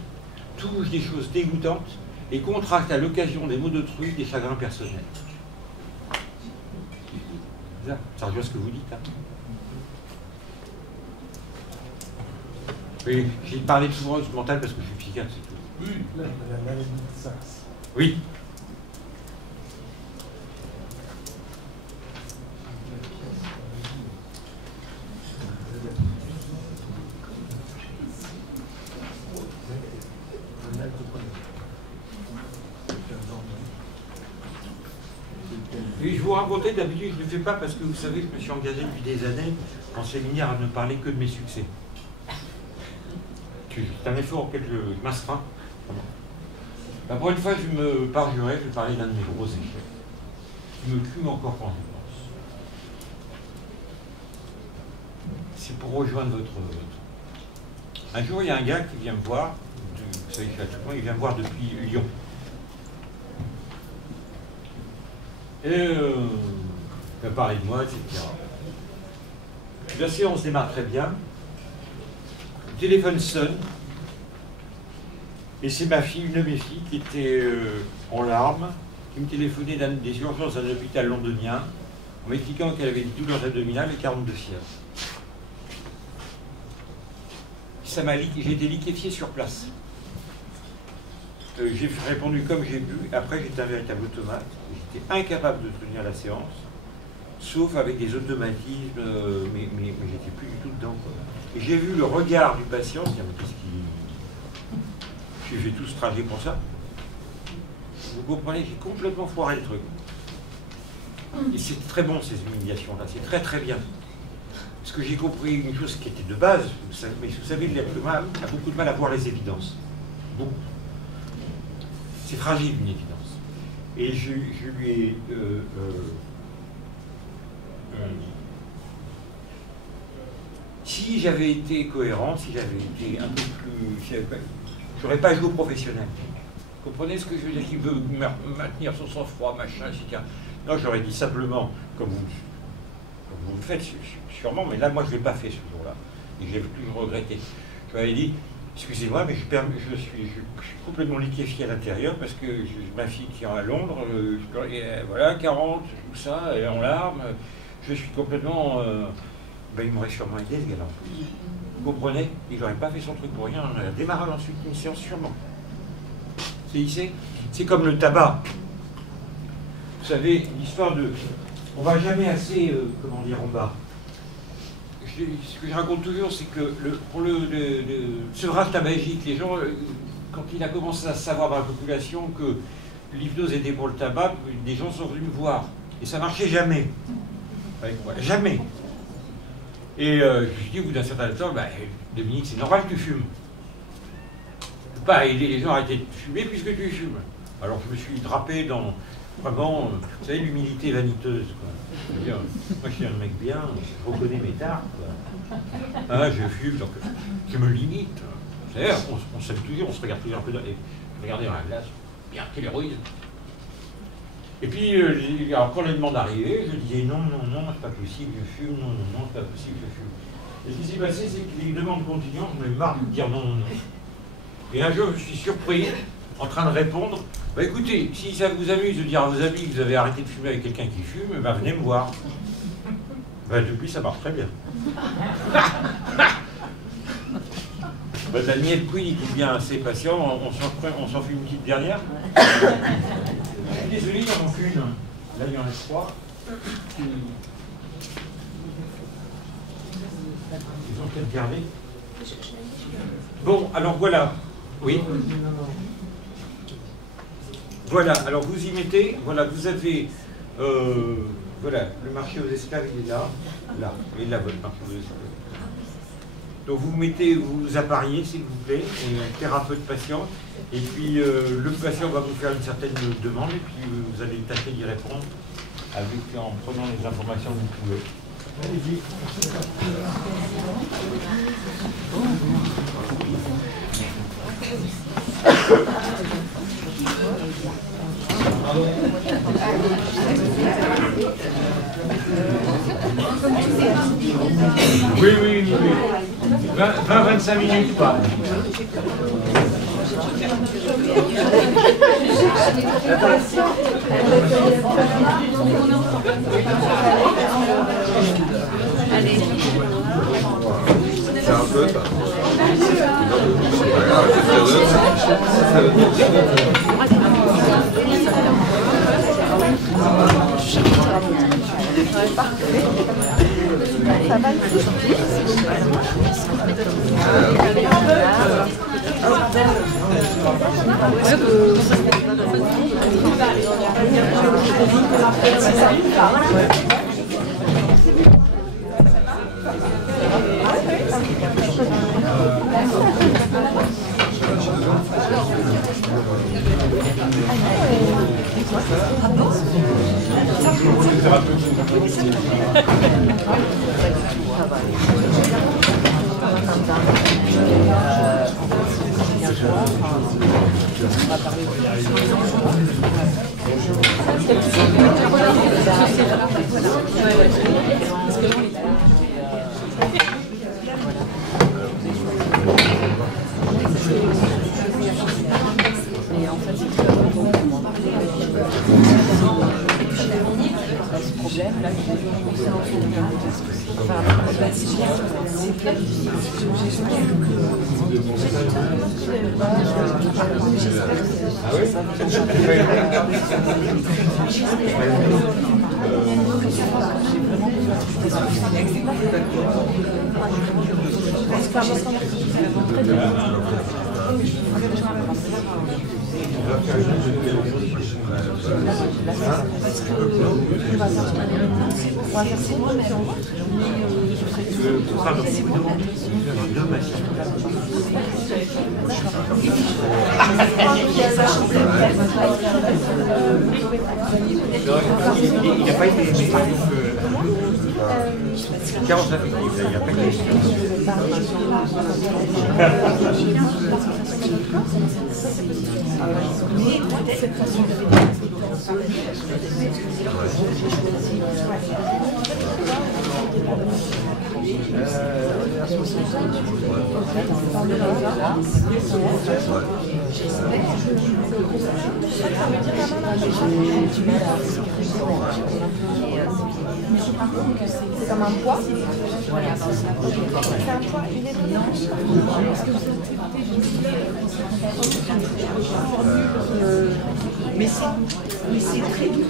touche des choses dégoûtantes et contracte à l'occasion des maux d'autrui des chagrins personnels. Ça rejoint ce que vous dites. Hein. Oui, j'ai parlé souvent du mental parce que je suis psychiatre, c'est tout. Oui, la maladie de Saxe. Oui. Et je vous racontais, d'habitude, je ne le fais pas parce que vous savez, je me suis engagé depuis des années en séminaire à ne parler que de mes succès. C'est un effort auquel je m'astreins. Ben, pour une fois, je me parjurais, je vais parler d'un de mes gros échecs, qui me tue encore quand je pense. C'est pour rejoindre votre... Un jour, il y a un gars qui vient me voir, vous savez, il vient me voir depuis Lyon. Et il va parler de moi, etc. La séance démarre très bien. Le téléphone sonne. Et c'est ma fille, une de mes filles, qui était en larmes, qui me téléphonait des urgences d'un hôpital londonien, en m'expliquant qu'elle avait des douleurs abdominales et 42 fièvres. J'ai été liquéfié sur place. J'ai répondu comme j'ai pu. Après, j'étais un véritable automate. J'étais incapable de tenir la séance, sauf avec des automatismes, mais j'étais plus du tout dedans, quoi. Et j'ai vu le regard du patient, dire, mais qu'est-ce qu'il... J'ai fait tout ce trajet pour ça. Vous comprenez, j'ai complètement foiré le truc. Et c'est très bon, ces humiliations-là, c'est très très bien. Parce que j'ai compris une chose qui était de base, mais vous savez, l'être humain a beaucoup de mal à voir les évidences. Beaucoup. C'est fragile, une évidence. Et je lui ai... si j'avais été cohérent, si j'avais été un peu plus... J'aurais pas joué au professionnel. Vous comprenez ce que je veux dire? Qui veut maintenir son sang-froid, machin, etc. Non, j'aurais dit simplement, comme vous le faites sûrement, mais là, moi, je ne l'ai pas fait ce jour-là. Et j'ai toujours regretté. Je m'avais dit, excusez-moi, mais je suis complètement liquéfié à l'intérieur parce que ma fille qui est à Londres, voilà, 40, tout ça, elle est en larmes, je suis complètement... il m'aurait sûrement aidé, ce gars-là, en plus. Vous comprenez? Il n'aurait pas fait son truc pour rien, on a démarré ensuite une séance sûrement. C'est comme le tabac. Vous savez, l'histoire de on va jamais assez, comment dire, en bas. Ce que je raconte toujours, c'est que pour le sevrage tabagique, les gens, quand il a commencé à savoir dans la population que l'hypnose aidait pour le tabac, des gens sont venus me voir. Et ça marchait jamais. Avec moi, jamais. Et je me suis dit, au bout d'un certain temps, bah, Dominique, c'est normal que tu fumes. Tu peux pas aider les gens à arrêter de fumer puisque tu fumes. Alors je me suis drapé dans, vraiment, vous savez, l'humilité vaniteuse, quoi. C'est-à-dire, moi je suis un mec bien, je reconnais mes tares, quoi. Ah, je fume, donc je me limite. C'est-à-dire, on s'aime toujours, on se regarde toujours un peu dans, et regardez dans la glace, bien, quelle héroïne. Et puis, alors, quand les demandes arrivaient, je disais non, non, non, c'est pas possible, je fume, non, non, non, c'est pas possible, je fume. Et ce qui s'est passé, c'est que les demandes continuant, j'en ai marre de dire non, non, non. Et un jour, je suis surpris, en train de répondre, bah écoutez, si ça vous amuse de dire à vos amis que vous avez arrêté de fumer avec quelqu'un qui fume, bah venez me voir. Bah depuis, ça marche très bien. Bah, Daniel Quinn, il est bien assez patient, on s'en fait une petite dernière. Je suis désolé, il en manque une. Là, il y en a 3. Ils ont peut-être gardé. Bon, alors voilà. Oui. Voilà, alors vous y mettez, voilà, vous avez, voilà, le marché aux esclaves, il est là, là, et là, votre marché aux esclaves. Donc vous mettez, vous appariez, s'il vous plaît, et thérapeute patient, et puis le patient va vous faire une certaine demande, et puis vous allez tâcher d'y répondre en prenant les informations que vous pouvez. Allez-y. Oui, oui, oui, oui. 20-25 minutes, pas. Allez. C'est un peu ça. C'est pas grave, ça va le Il n'a pas été aimé. 45 minutes, il n'a pas été aimé. C'est comme un poids. C'est un poids, il est mais si. Mais c'est très dur.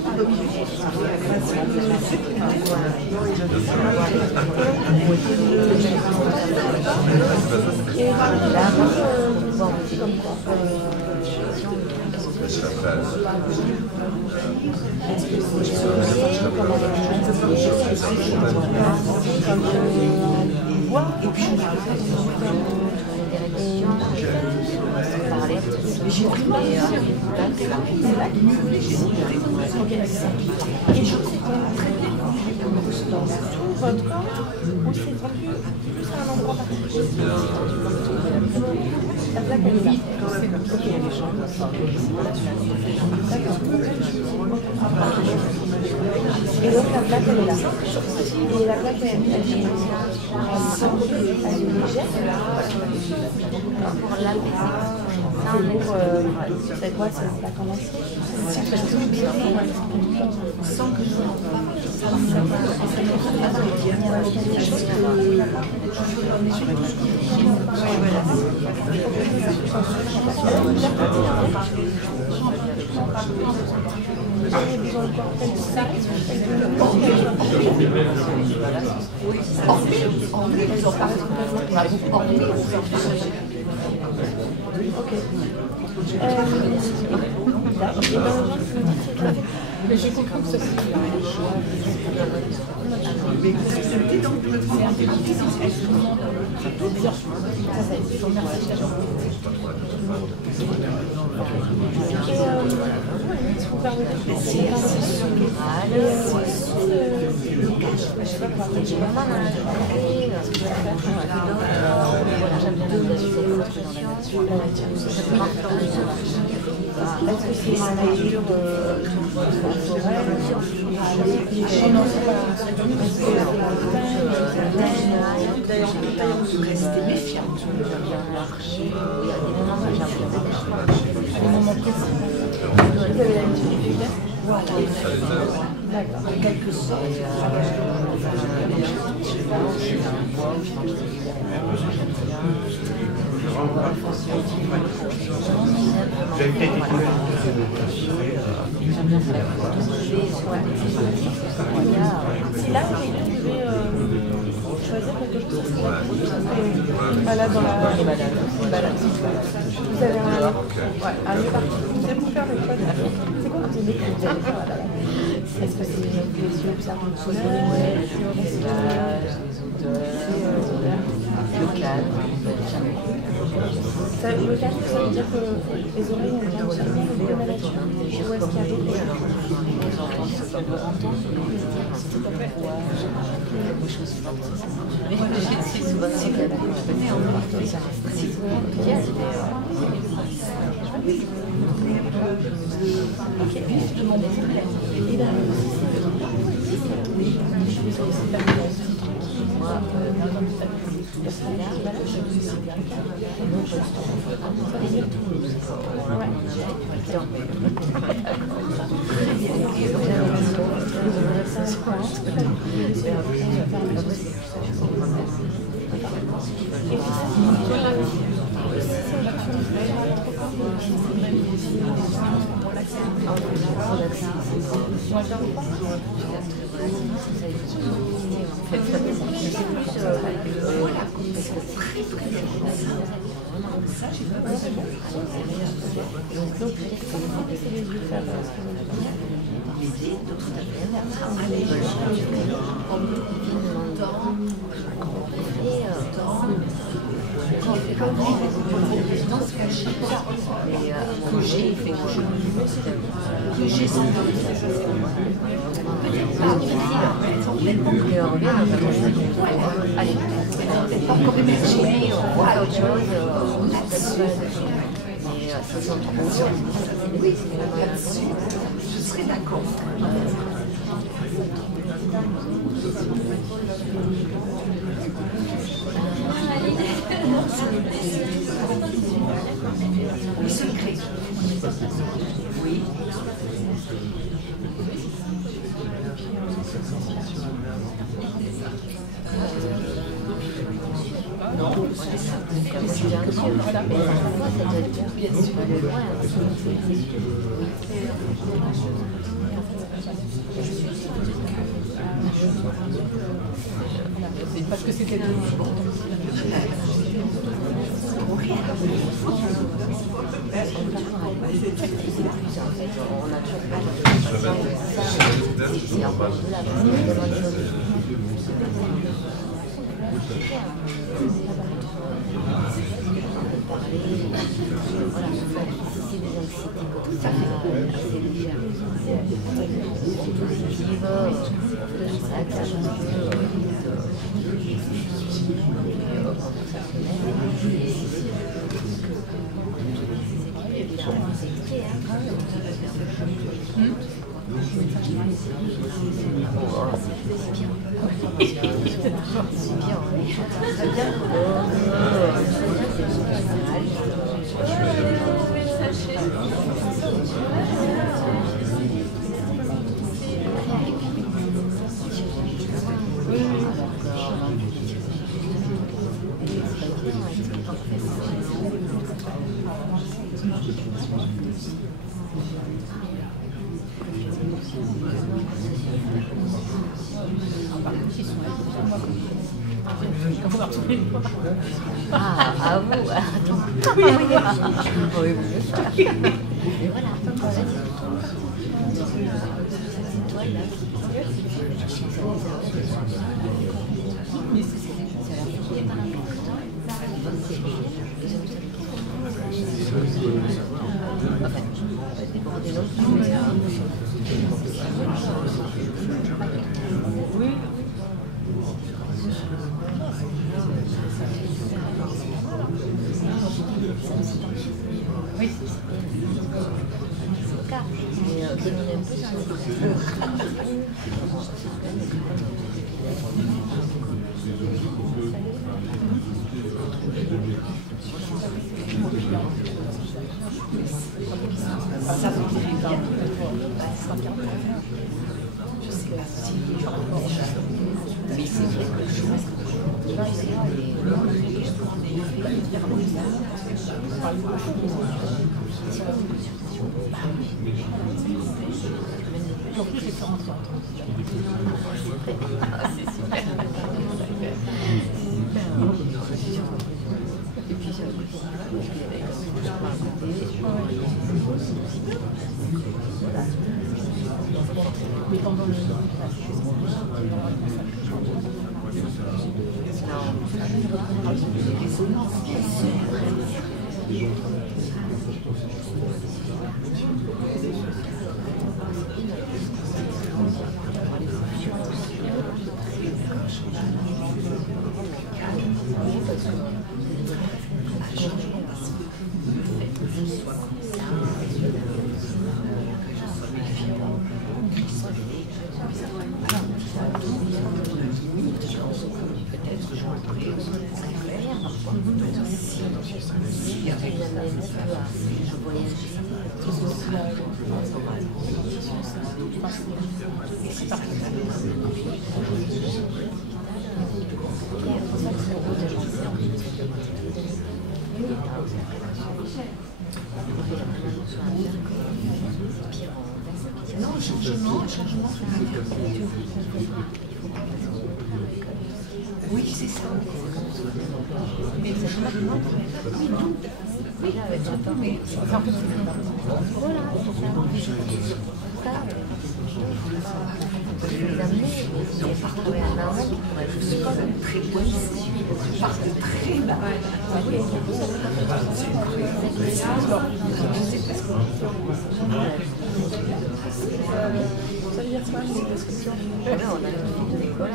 Et puis j'ai vraiment et je comprends très bien tout votre corps où c'est vraiment plus à un endroit particulier. La plaque elle est là. Ok, il y a des gens. D'accord. Et donc la plaque elle est là. Et la plaque elle est légère. Pour l'apaiser. C'est quoi, c'est pas comme ça? Sans que je Mais je comprends que ceci est-ce que c'est une mesure d'ailleurs, rester méfiante. les moments précis. Vous avez l'habitude de faire? Voilà. D'accord. En quelque sorte. Vous avez peut-être été c'est là où vous devez choisir quelque chose qui va une balade dans la balade. Vous avez un lieu parti. Vous allez vous faire le choix de la fête. C'est quoi que vous aimez quand vous allez faire la balade? Est-ce que c'est les yeux observant le soleil, les paysages, les odeurs, le calme? Le calme, ça veut dire que les oreilles ont bien observé le bruit de la nature. Ou est-ce qu'il y a d'autres Je serais d'accord. Le secret. Oui. Non, c'est ça. Bien sûr, mais parfois ça doit être bien sûr. Parce que c'était on a toujours pas c'est encore de la Ah, vous, attends. Oui, oui, oui. Et voilà, oui. Mais c'est vrai que je pense En plus, c'est 40 ans. c'est super. Et puis, Mais pendant le Non, changement, oui, c'est ça. Mais le changement, oui, là, avec le temps, mais c'est un peu voilà, les amener, mais parcourir un an, c'est quand même très positif, parce que très bas. ça veut dire quoi, une discussion? On a une école.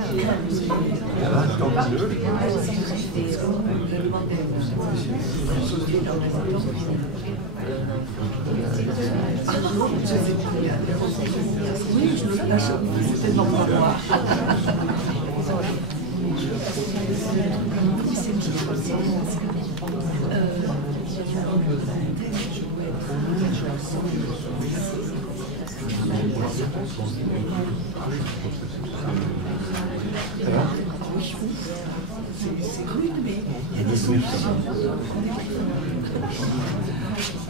oui, je le lâche. C'est tellement pour moi. C'est rude, mais il y solutions.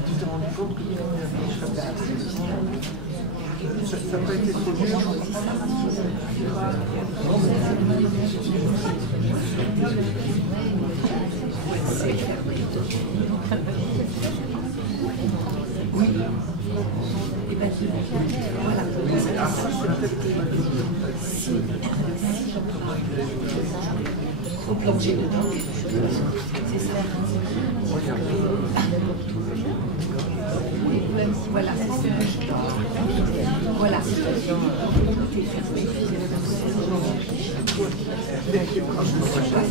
Tu t'es rendu compte que ça n'a pas été trop dur. Oui. Et bien, voilà. Faut plonger dedans quelque chose. C'est ça. Même si, voilà, c'est voilà, situation, tout est fermé. C'est ça aussi.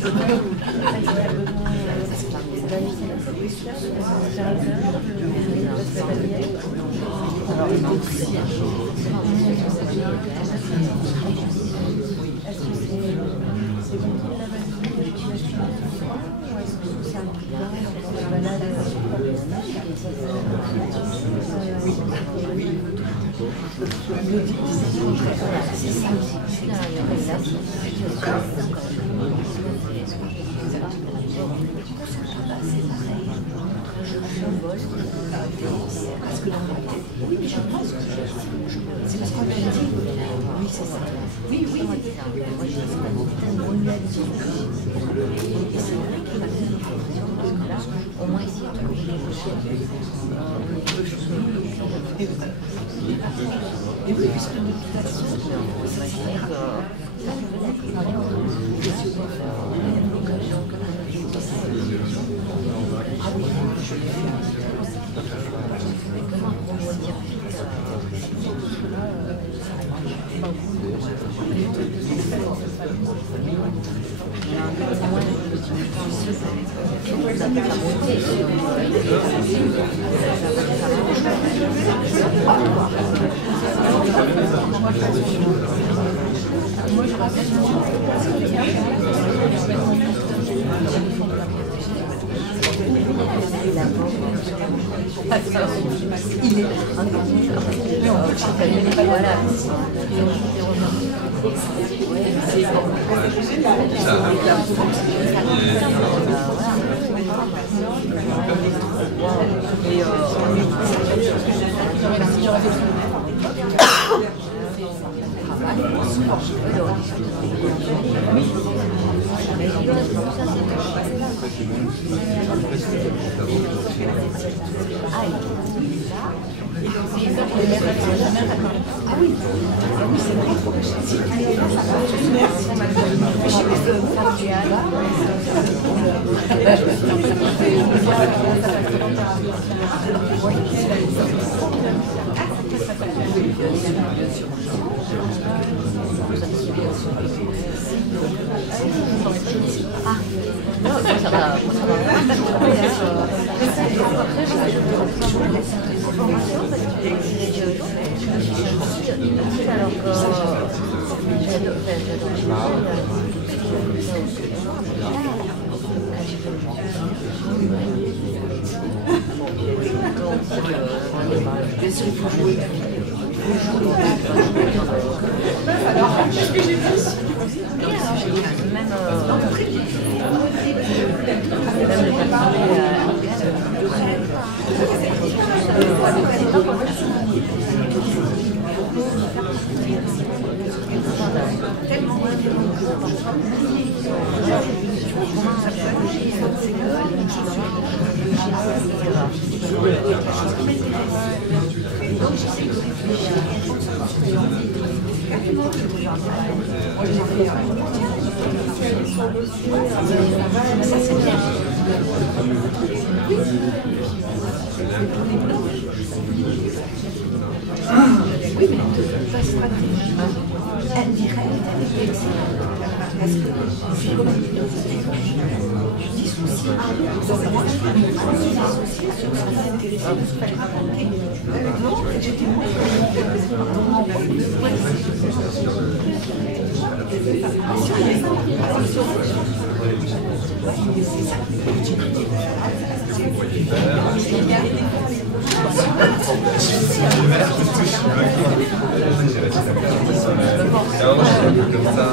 Oui, mais je pense que c'est parce qu'on l'a dit. Oui, c'est ça. Oui, oui. Moi, je dis pas on l'a dit. Et c'est vrai qu'il m'a fait l'impression que là, au moins essayer de trouver quelque chose. Et oui, puisque de toute façon, ça fait que ça fait l'occasion que ah oui, comment rebondir vite moi je pense il est voilà. Ah oui, c'est vrai. Ah, non, ça va. Bien sûr, il faut jouer. Alors, qu'est-ce que j'ai dit? Même le oui, mais ta stratégie indirecte, elle est excellente. Parce que tu dissocies. Donc moi, je peux me dissocier sur ce qui m'intéressait de se faire raconter. Non, j'étais moins comme ça,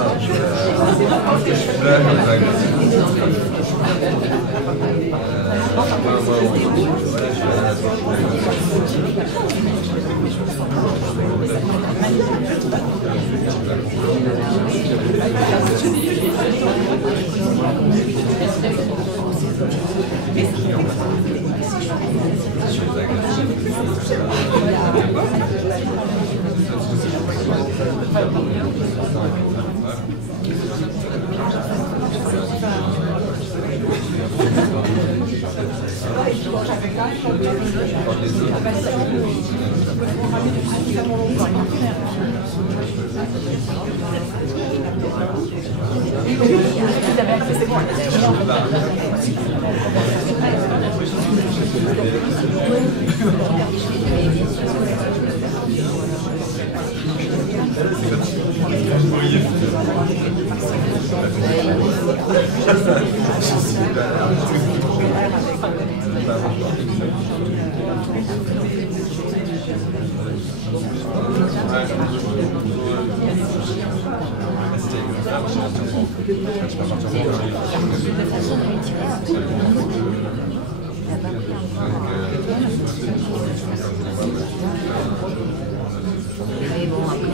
Mais bon, après,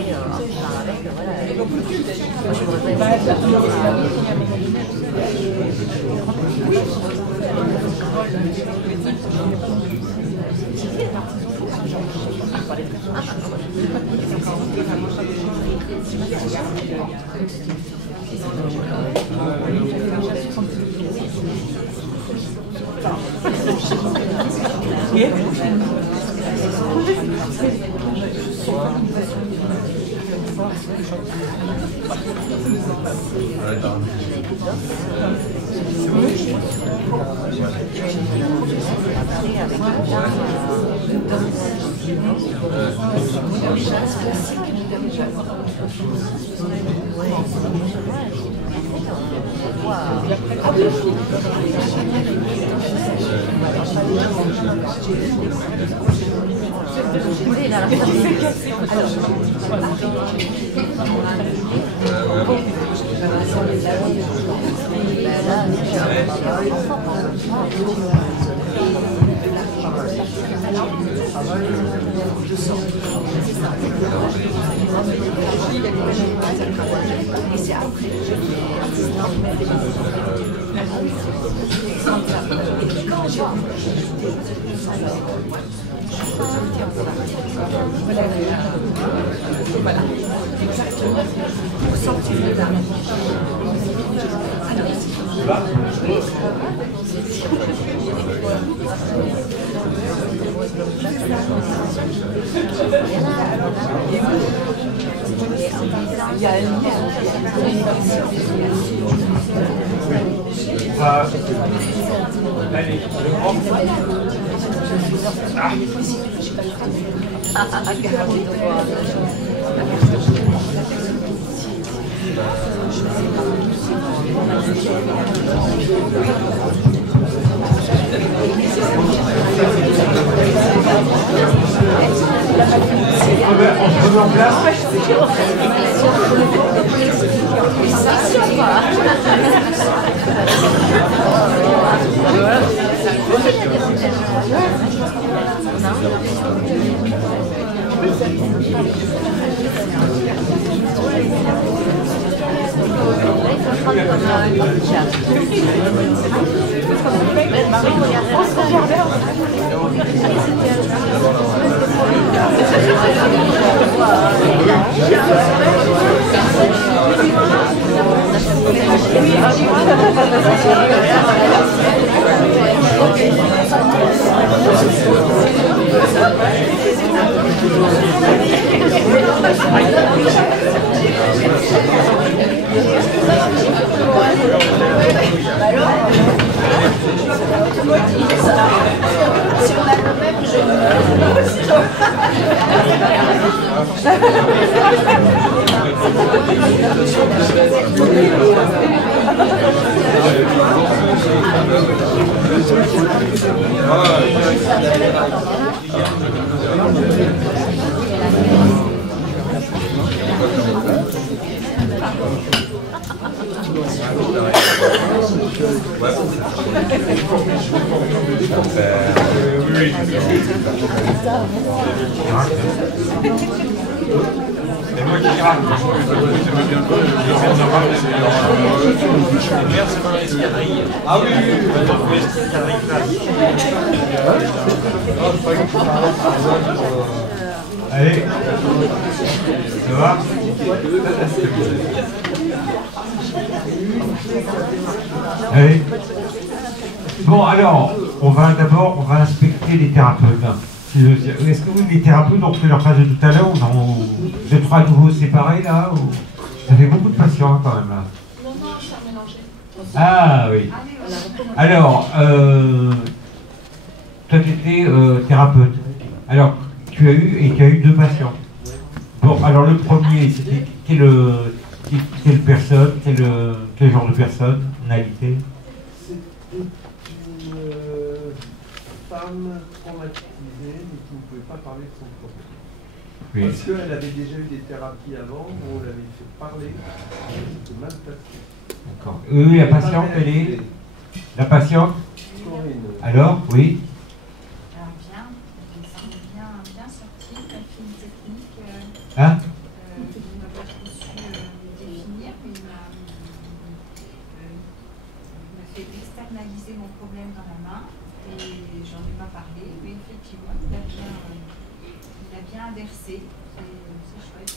avec, voilà. Moi, je voudrais pas être Et moi qui grave. Merci pour l'escadrille. Ah oui, allez, ça va? Allez. Bon, alors, on va inspecter les thérapeutes. Est-ce que les thérapeutes ont fait leur phase de tout à l'heure ou non? Vous êtes trois à nouveau séparés là ou... Ça fait beaucoup de patients quand même là. Non, ça a mélangé. Ah oui. Alors, toi tu étais thérapeute. Alors, tu as eu deux patients. Bon, alors le premier, c'était quelle personne, quel genre de personnalité? C'était une femme traumatisée, mais qui ne pouvait pas parler de son problème. Oui. Parce qu'elle avait déjà eu des thérapies avant, où on l'avait fait parler, elle était mal placée. D'accord. Oui, la patiente, elle est... La patiente? Corinne. Alors, oui. Alors bien, elle semble bien sortie, elle fait une technique. Hein? Il n'a pas trop su définir, mais il m'a fait externaliser mon problème dans la main et j'en ai pas parlé, mais effectivement, il a bien inversé. C'est chouette.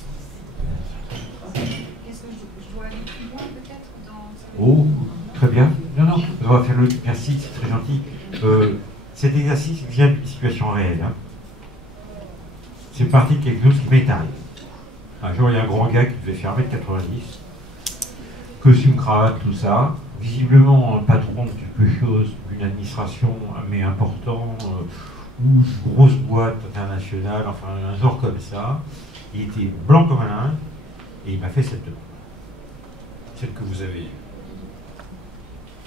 Qu'est-ce que je dois aller plus loin peut-être dans ça? Oh, très bien. Non, on va faire le... Merci, c'est très gentil. Cet exercice vient d'une situation réelle. Hein. C'est parti de quelque chose qui m'est arrivé. Un jour, il y a un grand gars qui devait faire 1m90, costume, cravate, tout ça. Visiblement, un patron de quelque chose, d'une administration, mais important, ou une grosse boîte internationale, enfin un genre comme ça. Il était blanc comme un linge, et il m'a fait cette demande. Celle que vous avez.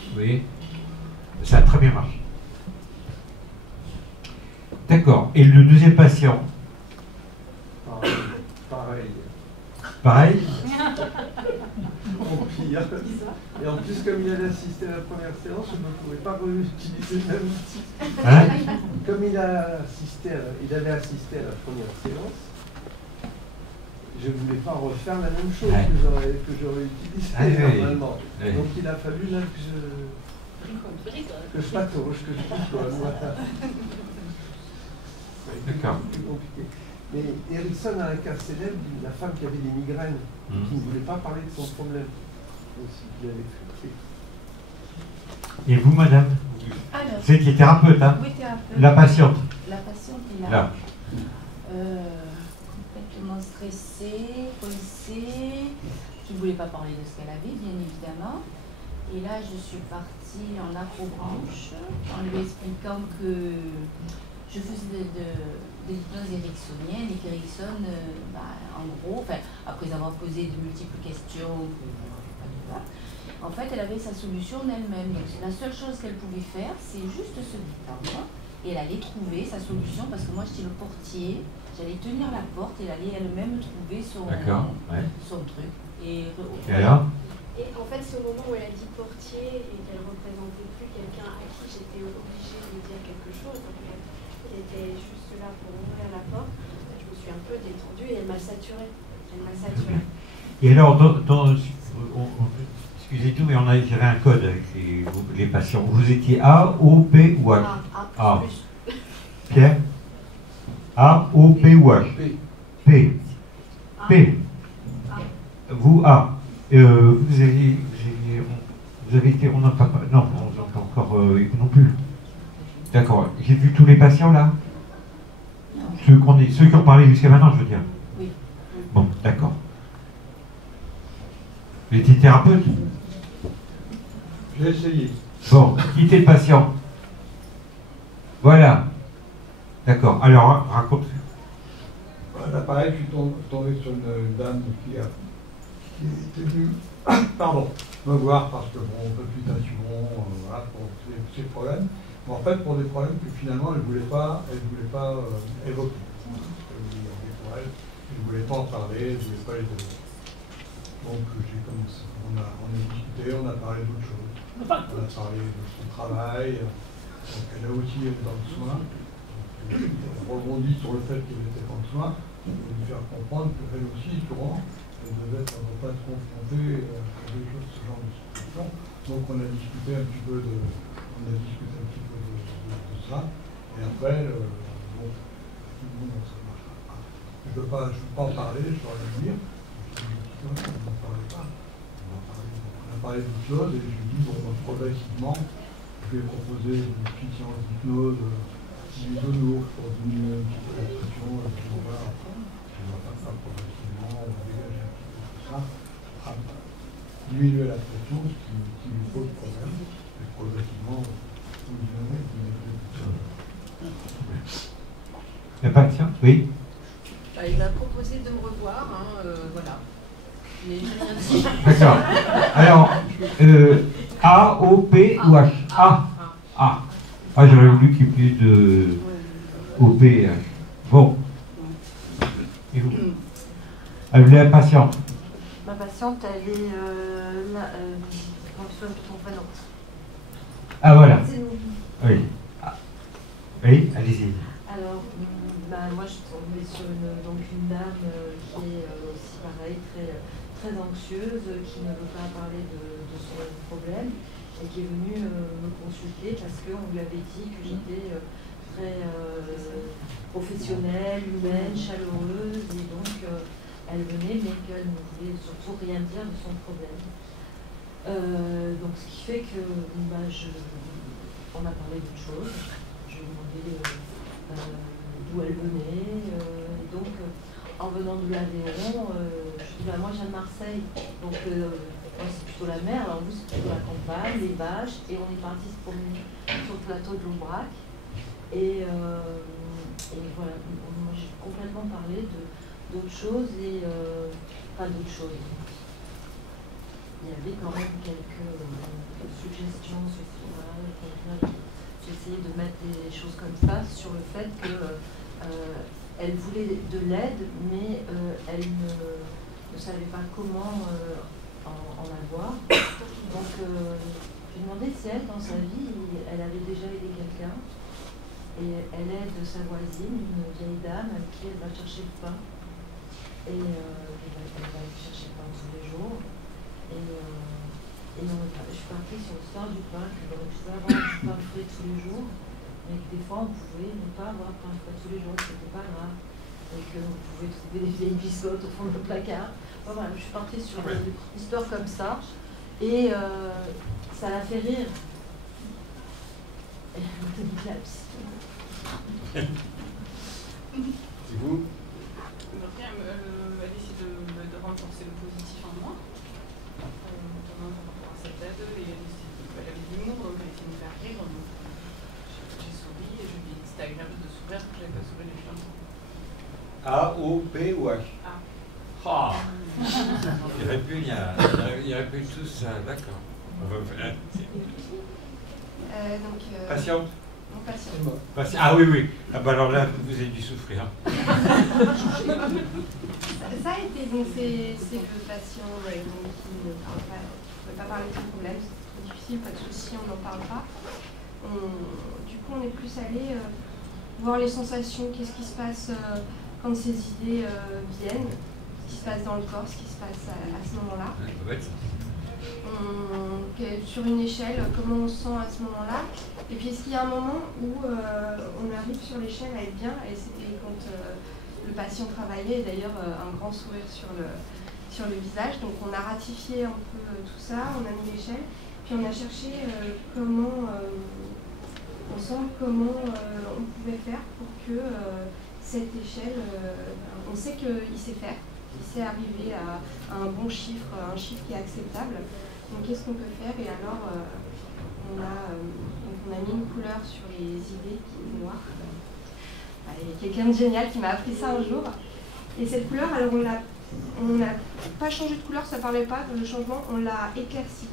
Vous voyez? Ça a très bien marché. D'accord. Et le deuxième patient? Pareil. Pareil? En pire. Et en plus, comme il avait assisté à la première séance, je ne pouvais pas réutiliser le même outil. Hein? Comme il avait assisté à la première séance, je ne voulais pas refaire la même chose que j'aurais utilisée normalement. Oui. Donc il a fallu là que je patauge, que je picolne. D'accord. C'est compliqué. Mais Erickson a un cas célèbre de la femme qui avait des migraines, qui ne voulait pas parler de son problème. Aussi, qui l'avait fait. Et vous, madame? Alors, C'est qui est thérapeute, hein? oui, thérapeute. La patiente? La patiente est là. Là. Complètement stressée, coincée, qui ne voulait pas parler de ce qu'elle avait, bien évidemment. Et là, je suis partie en acrobranche en lui expliquant que je faisais de l'hypnose ericksonienne et qu'Erickson, en gros, après avoir posé de multiples questions, en fait, elle avait sa solution d'elle-même. Donc, la seule chose qu'elle pouvait faire, c'est juste se détendre. Et elle allait trouver sa solution, parce que moi, j'étais le portier. J'allais tenir la porte et elle allait elle-même trouver son truc. Et alors? Et en fait, ce moment où elle a dit portier et qu'elle ne représentait plus quelqu'un à qui j'étais obligée de dire quelque chose, donc elle était juste là pour ouvrir la porte, je me suis un peu détendue et elle m'a saturée. Et alors, excusez tout, mais j'avais un code avec les patients. Vous étiez A, O, P ou H? A. Pierre? A, O, P ou H? P. P. Vous, A. Vous avez été, on n'a pas, non, on n'a pas encore non plus. D'accord. J'ai vu tous les patients là? Ceux qui ont parlé jusqu'à maintenant, je veux dire. Oui. Bon, d'accord. Vous étiez thérapeute? J'ai essayé. Bon, quittez le patient. Voilà. D'accord. Alors, raconte. Là, pareil, je suis tombé sur une dame qui était venue me voir parce que, réputation, voilà, pour ses problèmes. Mais en fait, pour des problèmes que finalement, elle ne voulait pas évoquer. Elle ne voulait pas en parler, elle ne voulait pas les évoquer. Donc, j'ai commencé. On a discuté, on a parlé d'autres choses. On a parlé de son travail. Donc elle a aussi été dans le soin. Elle rebondit sur le fait qu'elle était dans le soin, pour lui faire comprendre qu'elle aussi, souvent, elle ne devait pas être confrontée à des choses, ce genre de situation. Donc on a discuté un petit peu de ça. Et après, bon, ça ne marchera pas. Je ne peux pas en parler, je dois le dire. On n'en parlait pas. On a parlé d'autre chose et je lui dis, bon, progressivement, je vais proposer une petite séance d'hypnose bisounours pour diminuer un petit peu la pression. Et on va faire ça progressivement, on va dégager un petit peu tout ça. Diminuer la pression, ce qui lui pose problème. Et progressivement, vous diminuez tout ça. Il n'y a pas de ça? Oui. Il m'a proposé de me revoir, voilà. Mais j'ai rien dit. D'accord. Alors, A, O, P ou H? A. A. Ah, j'aurais voulu qu'il y ait plus de O, P et H. Bon. Et vous? La patiente. Ma patiente, elle est là. Comment tu souviens de ton prénom? Ah, voilà. Oui. Ah. Oui, allez-y. Alors, moi je suis tombée sur une dame qui est aussi pareil, très anxieuse, qui ne veut pas parler de son problème et qui est venue me consulter parce qu'on lui avait dit que j'étais très professionnelle, humaine, chaleureuse et donc elle venait mais qu'elle ne voulait surtout rien dire de son problème. Donc ce qui fait que on a parlé d'une chose, je lui ai demandé d'où elle venait. Donc, en venant de l'Aveyron, je dis moi je viens de Marseille, donc moi c'est plutôt la mer, alors vous c'est plutôt la campagne, les vaches, et on est parti se promener sur le plateau de l'Aubrac. Et voilà, moi j'ai complètement parlé d'autres choses et pas d'autres choses. Il y avait quand même quelques suggestions sociales. J'essayais de mettre des choses comme ça sur le fait qu'elle voulait de l'aide, mais elle ne savait pas comment en avoir. Donc, je lui ai demandé si elle, dans sa vie, elle avait déjà aidé quelqu'un. Et elle aide sa voisine, une vieille dame, avec qui elle va chercher le pain. Et elle va chercher le pain tous les jours. Et je suis partie sur l'histoire du pain, que j'aurais pu avoir du pain frais tous les jours, mais que des fois on pouvait ne pas avoir pain frais tous les jours, c'était pas grave, et qu'on pouvait trouver des vieilles biscottes au fond de le placard. Enfin, voilà, je suis partie sur une histoire comme ça, et ça l'a fait rire. Et elle m'a donné de la psy. C'est vous? Elle essaie de renforcer le positif en moi. Notamment par rapport à cette aide, et elle avait de l'humour, donc elle essayait de me faire rire. Donc j'ai souri et je lui ai dit que c'était agréable de sourire, que j'avais pas souri les gens. A, O, P ou H? A. Oh. Il y aurait pu tous ça, d'accord. Patiente? Mon patient. Ah oui, oui. Ah bah alors là, vous avez dû souffrir. Ça a été, donc c'est le patient qui ne peut pas parler de son problème, c'est trop difficile, pas de souci, on n'en parle pas. Du coup, on est plus allé voir les sensations, qu'est-ce qui se passe quand ces idées viennent, ce qui se passe dans le corps, ce qui se passe à ce moment-là. Sur une échelle, comment on se sent à ce moment-là. Et puis est-ce qu'il y a un moment où on arrive sur l'échelle à être bien, et c'était quand le patient travaillait, et d'ailleurs un grand sourire sur le visage. Donc on a ratifié un peu tout ça, on a mis l'échelle, puis on a cherché comment on pouvait faire pour que cette échelle, on sait qu'il sait faire, il sait arriver à un bon chiffre, un chiffre qui est acceptable. Donc qu'est-ce qu'on peut faire? Et alors on a mis une couleur sur les idées qui est noire. Il y a quelqu'un de génial qui m'a appris ça un jour. Et cette couleur, alors on n'a pas changé de couleur, ça ne parlait pas de changement, on l'a éclairci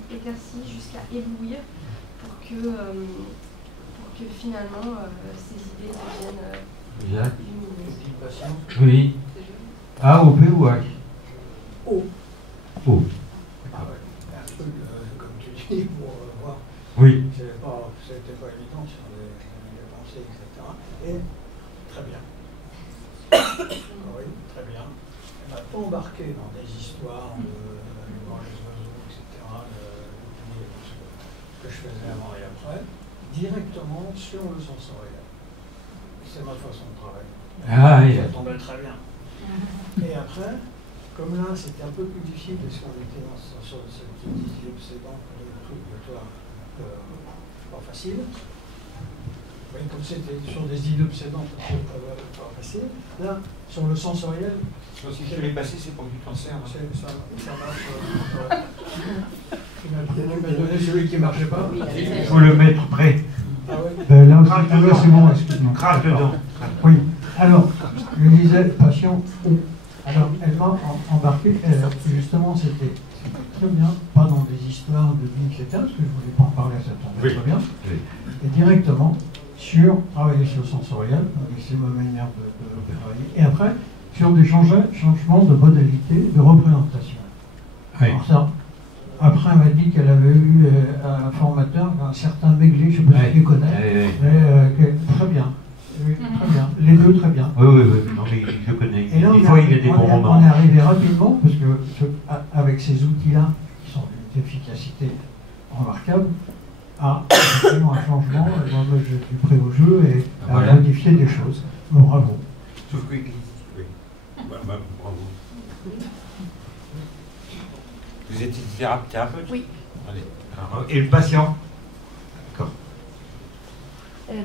jusqu'à éblouir pour que finalement ces idées deviennent lumineuses. Oui. A, O, P ou H? O. O. Comme tu dis, pour voir. Oui. C'était pas évident sur les pensées, etc. Et très bien. Oui, très bien. Elle m'a pas embarqué dans des histoires de dans les oiseaux, etc., que je faisais avant et après, directement sur le sensoriel. C'est ma façon de travailler. Ah, oui. Ça tombait très bien. Et après, comme là, c'était un peu plus difficile parce qu'on était sur ce petit obsédant, le truc de toi, pas facile. Oui, comme c'était sur des idées obsédantes, pas facile. Là, sur le sensoriel. Si je l'ai passé, c'est pour que tu t'en sers. Ça marche. Tu m'as donné celui qui ne marchait pas. Il faut le mettre prêt. Ah oui. Là aussi, c'est bon, excuse-moi. Crache dedans. Oui. Alors, je disais, patient. Alors, elle m'a embarqué, justement, c'était très bien, pas dans des histoires de vie, etc., parce que je ne voulais pas en parler, ça tombait très bien, et directement sur travailler sur le sensoriel, avec c'est ma manière de travailler, et après, sur des changements de modalité de représentation. Oui. Alors ça, après, elle m'a dit qu'elle avait eu un formateur, un certain Megley, je ne sais pas si tu connais, mais très bien. Oui, très bien. Les deux, très bien. Oui, non, mais je connais. Et là, des fois, il y a des bons moments. On est arrivé rapidement, parce que avec ces outils-là, qui sont d'une efficacité remarquable, à effectivement un changement. Moi, je suis prêt au jeu et à modifier des choses. Bon, bravo. Sauf que... Oui. Bravo. Vous êtes thérapeute? Oui. Allez. Alors, et le patient? D'accord.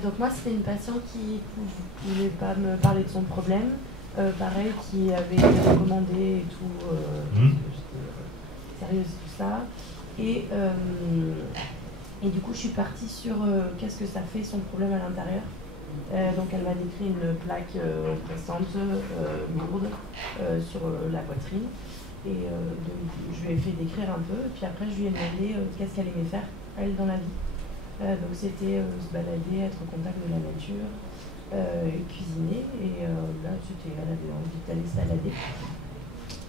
Donc moi, c'était une patiente qui ne voulait pas me parler de son problème. Pareil, qui avait été recommandée et tout. J'étais sérieuse tout ça. Et du coup, je suis partie sur qu'est-ce que ça fait son problème à l'intérieur. Donc elle m'a décrit une plaque oppressante, lourde, sur la poitrine. Et donc, je lui ai fait décrire un peu. Et puis après, je lui ai demandé qu'est-ce qu'elle aimait faire, elle, dans la vie. Donc c'était se balader, être au contact de la nature, cuisiner. Et là, elle avait envie d'aller se balader.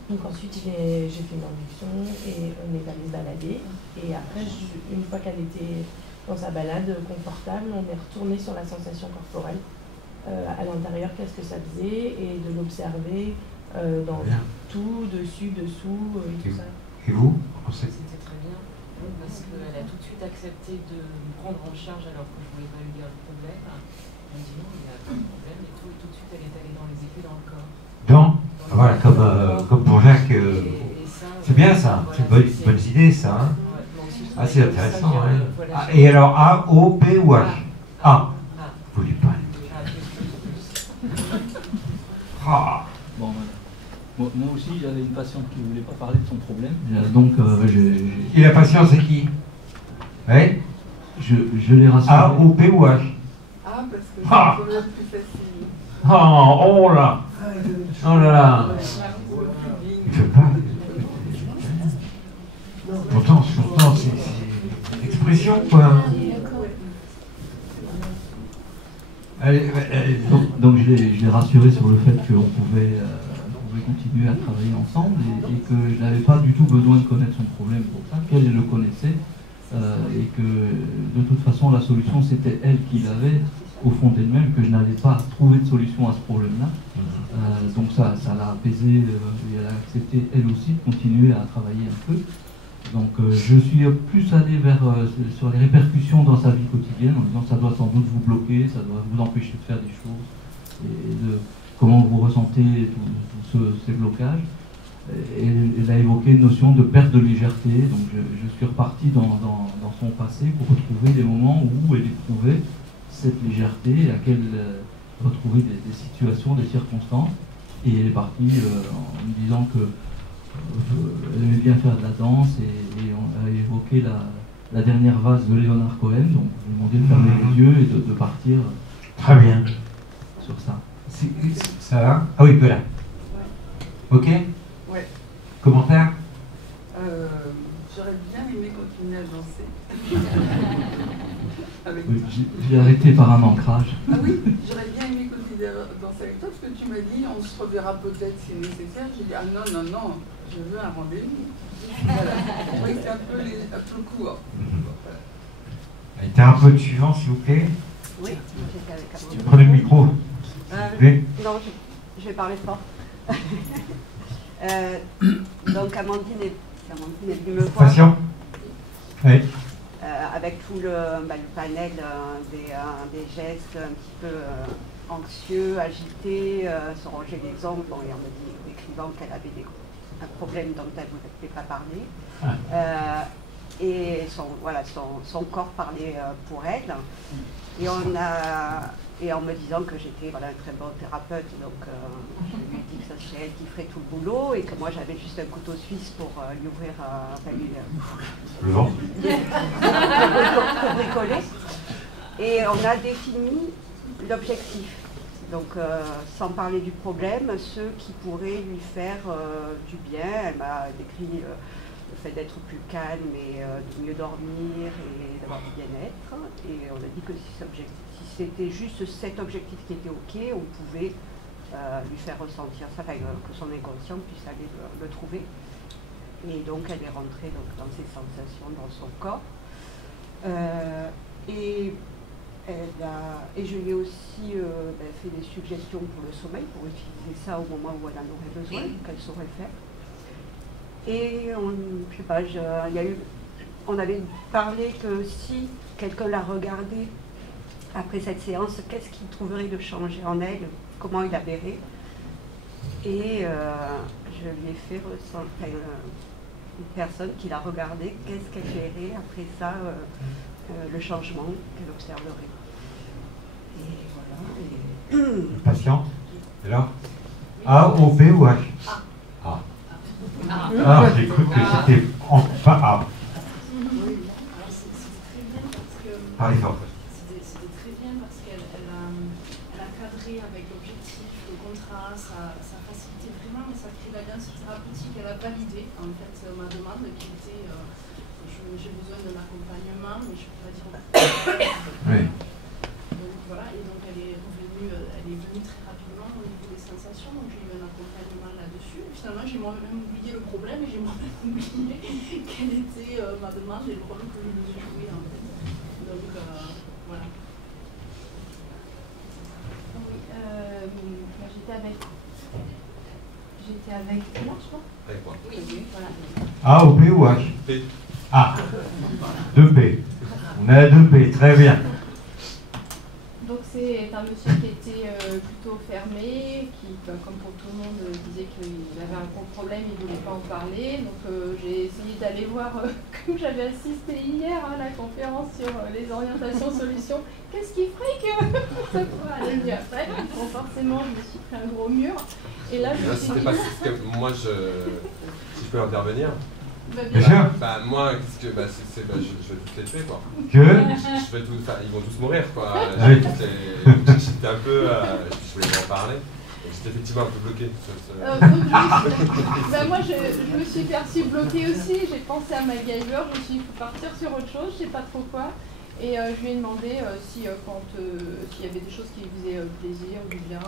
Donc ensuite, j'ai fait une induction et on est allé se balader. Et après, une fois qu'elle était dans sa balade confortable, on est retourné sur la sensation corporelle. À l'intérieur, qu'est-ce que ça faisait, et de l'observer dans tout, dessus, dessous, et tout ça. Et vous? C'était très bien, parce qu'elle a tout de suite accepté de me prendre en charge alors que je ne voulais pas lui dire le problème. Elle me dit non, il n'y a pas de problème, et tout de suite elle est allée dans les épées dans le corps. Voilà, comme pour Jacques. C'est bien ça, c'est une bonne idée ça. Hein. Ah, c'est intéressant. Hein. Et alors A, O, P ou H? A. Vous voulez pas? Ah. Bon, moi aussi, j'avais une patiente qui ne voulait pas parler de son problème. Donc, Et la patiente, c'est qui? Oui. Je l'ai rassuré. A, O, P ou H? Ah, parce que c'est un problème plus facile. Oh là! Oh là là! Il ne fait pas. Pourtant, c'est une expression, quoi. Donc je l'ai rassuré sur le fait qu'on pouvait continuer à travailler ensemble et que je n'avais pas du tout besoin de connaître son problème pour ça, qu'elle le connaissait et que de toute façon la solution c'était elle qui l'avait au fond d'elle-même, que je n'avais pas trouvé de solution à ce problème-là. Donc ça l'a apaisé et elle a accepté elle aussi de continuer à travailler un peu. Donc je suis plus allé sur les répercussions dans sa vie quotidienne en disant ça doit sans doute vous bloquer, ça doit vous empêcher de faire des choses et de comment vous ressentez tous ces blocages. Et elle a évoqué une notion de perte de légèreté, donc je suis reparti dans son passé pour retrouver des moments où elle éprouvait cette légèreté et à laquelle retrouver des situations, des circonstances. Et elle est partie en me disant que elle aimait bien faire de la danse et on a évoqué la dernière valse de Léonard Cohen, donc je lui ai demandé de fermer les yeux et de partir très bien sur ça. Ça va? Ah oui, voilà. Ok? Ouais. Commentaire? J'aurais bien aimé continuer à danser. Oui, j'ai arrêté par un ancrage. Ah oui, j'aurais bien aimé continuer à danser avec toi parce que tu m'as dit on se reverra peut-être si nécessaire. J'ai dit ah non, je veux un rendez-vous. Voilà. Je trouvais que c'était un peu court. Les thérapeutes suivants, s'il vous plaît. Oui, j'étais avec Amandine. Prenez le micro. Non, je vais parler fort. Donc Amandine est venue me voir. Patient. Oui. Avec tout le panel des gestes un petit peu anxieux, agités, se ronger les ongles. Bon, et on me dit, décrivant qu'elle avait un problème dont elle ne voulait pas parler. Et son corps parlait pour elle. Et en me disant que j'étais un très bon thérapeute, donc je lui ai dit que ça serait elle qui ferait tout le boulot et que moi j'avais juste un couteau suisse pour lui ouvrir le ventre pour bricoler. Et on a défini l'objectif. Donc sans parler du problème, ceux qui pourraient lui faire du bien. Elle m'a décrit le fait d'être plus calme et de mieux dormir et d'avoir du bien-être. Et on a dit que si c'était juste cet objectif qui était OK, on pouvait lui faire ressentir ça, que son inconscient puisse aller le trouver. Et donc elle est rentrée dans ses sensations, dans son corps. Et je lui ai aussi fait des suggestions pour le sommeil, pour utiliser ça au moment où elle en aurait besoin, qu'elle saurait faire. Et on avait parlé que si quelqu'un la regardait après cette séance, qu'est-ce qu'il trouverait de changer en elle, comment il la verrait. Et je lui ai fait ressentir une personne qui la regardait, qu'est-ce qu'elle verrait après ça, le changement qu'elle observerait. Et voilà. Patiente. Et là A, O, B ou H? A. Ah, j'ai cru que c'était pas A. Parlez fort. C'était très bien parce qu'elle a cadré avec l'objectif, le contrat, ça facilitait vraiment, mais ça crée l'alliance thérapeutique. Elle a validé en fait ma demande qui était j'ai besoin d'un accompagnement, mais je ne peux pas dire oui. Donc voilà, et donc elle est venue très rapidement au niveau des sensations, donc j'ai eu un accompagnement là-dessus. Finalement, j'ai moi-même oublié le problème et j'ai moi-même oublié quelle était ma demande et le rôle que je devais jouer en fait. Donc voilà. Oui, j'étais avec là, je crois. Avec moi. Oui, voilà. A ou B ou H? B. A. 2B. On est à 2B, très bien. Donc c'est un monsieur qui était plutôt fermé, qui, comme pour tout le monde, disait qu'il avait un gros problème, il ne voulait pas en parler. Donc j'ai essayé d'aller voir, comme j'avais assisté hier à la conférence sur les orientations solutions, qu'est-ce qui ferait que ça pourrait aller mieux après. Bon, forcément, je me suis pris un gros mur. Et là, je me suis dit... Moi, si je peux intervenir. Bien sûr. Moi, je vais tous les tuer, quoi. Que ils vont tous mourir, quoi. Oui. J'étais un peu... je voulais en parler. J'étais effectivement un peu bloqué. Moi, je me suis perçue bloquée aussi. J'ai pensé à MacGyver. Je me suis dit, il faut partir sur autre chose. Je ne sais pas trop quoi. Et je lui ai demandé s'il y avait des choses qui lui faisaient plaisir ou du bien.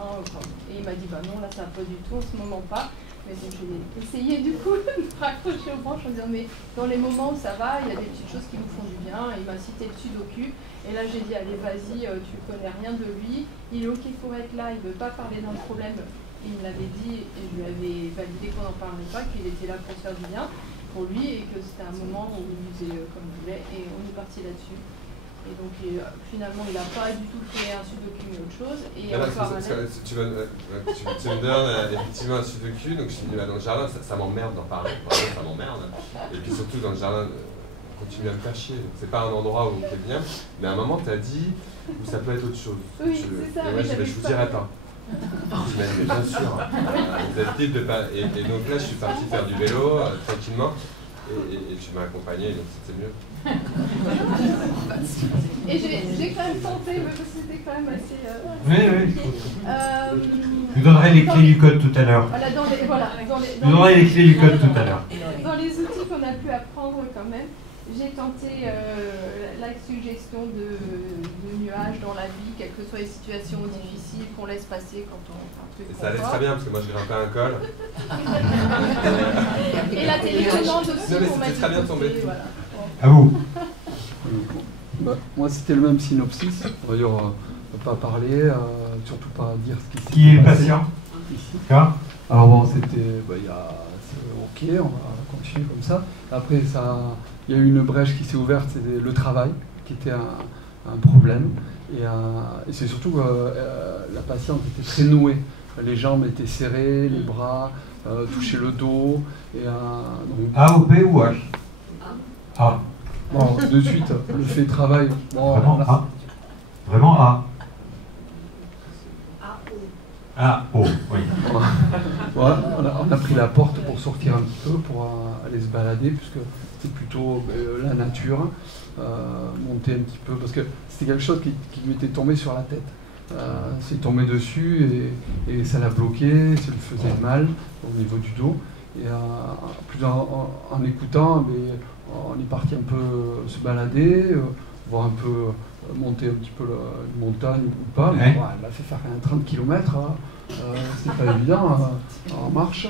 Et il m'a dit, non, là, ça va pas du tout, en ce moment pas. Mais bon, j'ai essayé du coup de me raccrocher aux branches en disant, mais dans les moments où ça va, il y a des petites choses qui vous font du bien. Et il m'a cité le Sudoku. Et là, j'ai dit, allez, vas-y, tu connais rien de lui. Il est OK pour être là, il ne veut pas parler d'un problème. Il me l'avait dit et je lui avais validé qu'on n'en parlait pas, qu'il était là pour faire du bien pour lui et que c'était un moment où il faisait comme il voulait. Et on est parti là-dessus. Et donc finalement, il n'a pas du tout fait un Sudoku mais autre chose. Et tu me donnes effectivement un Sudoku, donc je suis venu dans le jardin, ça m'emmerde d'en parler, ça m'emmerde. Et puis surtout dans le jardin, continue à me faire chier. C'est pas un endroit où t'es bien, mais à un moment t'as dit où ça peut être autre chose. Oui, c'est ça. Et moi je vous dirai pas. Tu m'as dit, mais bien sûr, vous êtes libre de pas. Et donc là je suis parti faire du vélo tranquillement. Et tu m'as accompagné, donc c'était mieux. Et j'ai quand même tenté, mais c'était quand même assez... Oui. Je vous donnerai les clés du code tout à l'heure. Voilà, je vous donnerai les clés du code tout à l'heure. Dans les outils qu'on a pu apprendre quand même, j'ai tenté la suggestion de nuages dans la vie, quelles que soient les situations difficiles qu'on laisse passer quand on fait un truc. Et ça allait très bien parce que moi je grimpais un col. Et la télécommande aussi. Non mais c'était très bien tombé. Voilà. À vous. Moi, c'était le même synopsis. D'ailleurs, pas parler, surtout pas dire ce qui s'est passé. Qui est patient ici. Car Alors bon, c'était, ok, on va continuer comme ça. Après, il y a eu une brèche qui s'est ouverte, c'était le travail, qui était un problème. Et c'est surtout la patiente était très nouée. Les jambes étaient serrées, les bras, touchaient le dos. Et, donc, A ou B ou H? A. Bon, de suite, le fait de travail. Bon, Vraiment A. Vraiment A. Ah, oh, oui. Voilà, on a pris la porte pour sortir un petit peu, pour aller se balader, puisque c'était plutôt la nature, monter un petit peu, parce que c'était quelque chose qui m'était tombé sur la tête. C'est tombé dessus et ça l'a bloqué, ça lui faisait mal au niveau du dos. Et en écoutant, on est parti un peu se balader, voir un peu monter un petit peu une montagne ou pas. Mais, elle m'a fait faire 30 km, c'est pas évident en marche.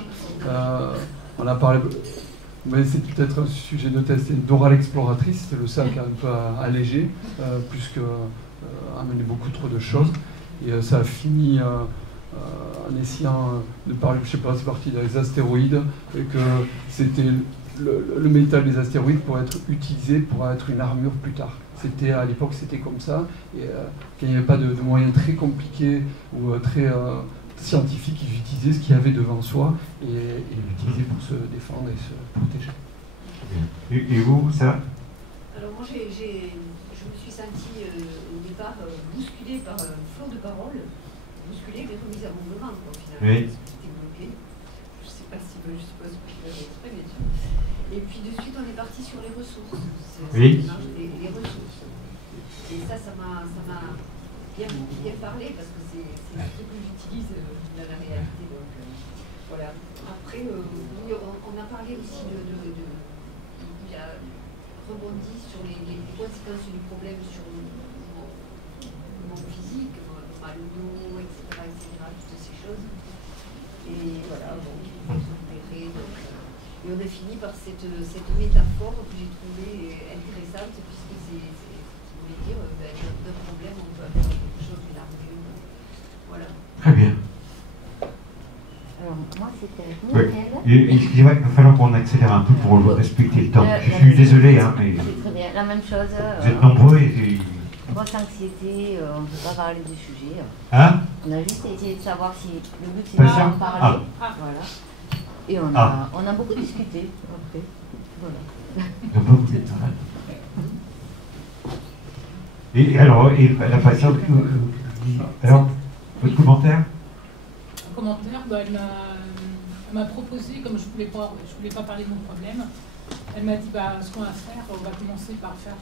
On a parlé, mais c'est peut-être un sujet de test, c'est Dora l'exploratrice, c'est le sac un peu allégé, plus que amener beaucoup trop de choses. Et ça a fini en essayant de parler, je sais pas, c'est parti des astéroïdes, et que c'était le métal des astéroïdes pour être utilisé pour être une armure plus tard. C'était à l'époque, c'était comme ça, et qu'il n'y avait pas de moyens très compliqués ou très scientifiques, ils utilisaient ce qu'il y avait devant soi et l'utilisaient pour se défendre et se protéger. Et vous, ça? Alors moi, je me suis sentie au départ bousculée par un flot de paroles, bousculée mais remise à mouvement, quoi, finalement. Oui. C'était bloqué. Je ne sais pas si je suppose que je l'avais exprès, bien sûr. Et puis de suite, on est parti sur les ressources. Oui. Les ressources. Et ça m'a bien parlé parce que c'est ce que j'utilise dans la réalité. Donc, voilà. Après, oui, on a parlé aussi il a rebondi sur les conséquences du problème sur mon physique, mon mal au dos, etc., toutes ces choses. Et voilà, donc il faut se repérer. Et on a fini par cette métaphore que j'ai trouvée intéressante, puisque c'est voulait dire d'un problème, on peut avoir quelque chose de l'armure. Voilà. Très bien. Alors, moi, c'était oui. Excusez-moi, il va falloir qu'on accélère un peu pour respecter le temps. Je suis désolé, hein, mais... C'est très bien. La même chose. Vous êtes nombreux et... Grosse anxiété, on ne peut pas parler du sujet. Hein? On a juste essayé de savoir si le but c'est d'en parler. Voilà. Et on a beaucoup discuté après. Voilà. Et alors, la patiente, alors, votre commentaire? Un commentaire, elle m'a proposé, comme je voulais pas parler de mon problème, elle m'a dit ce qu'on va faire, on va commencer par faire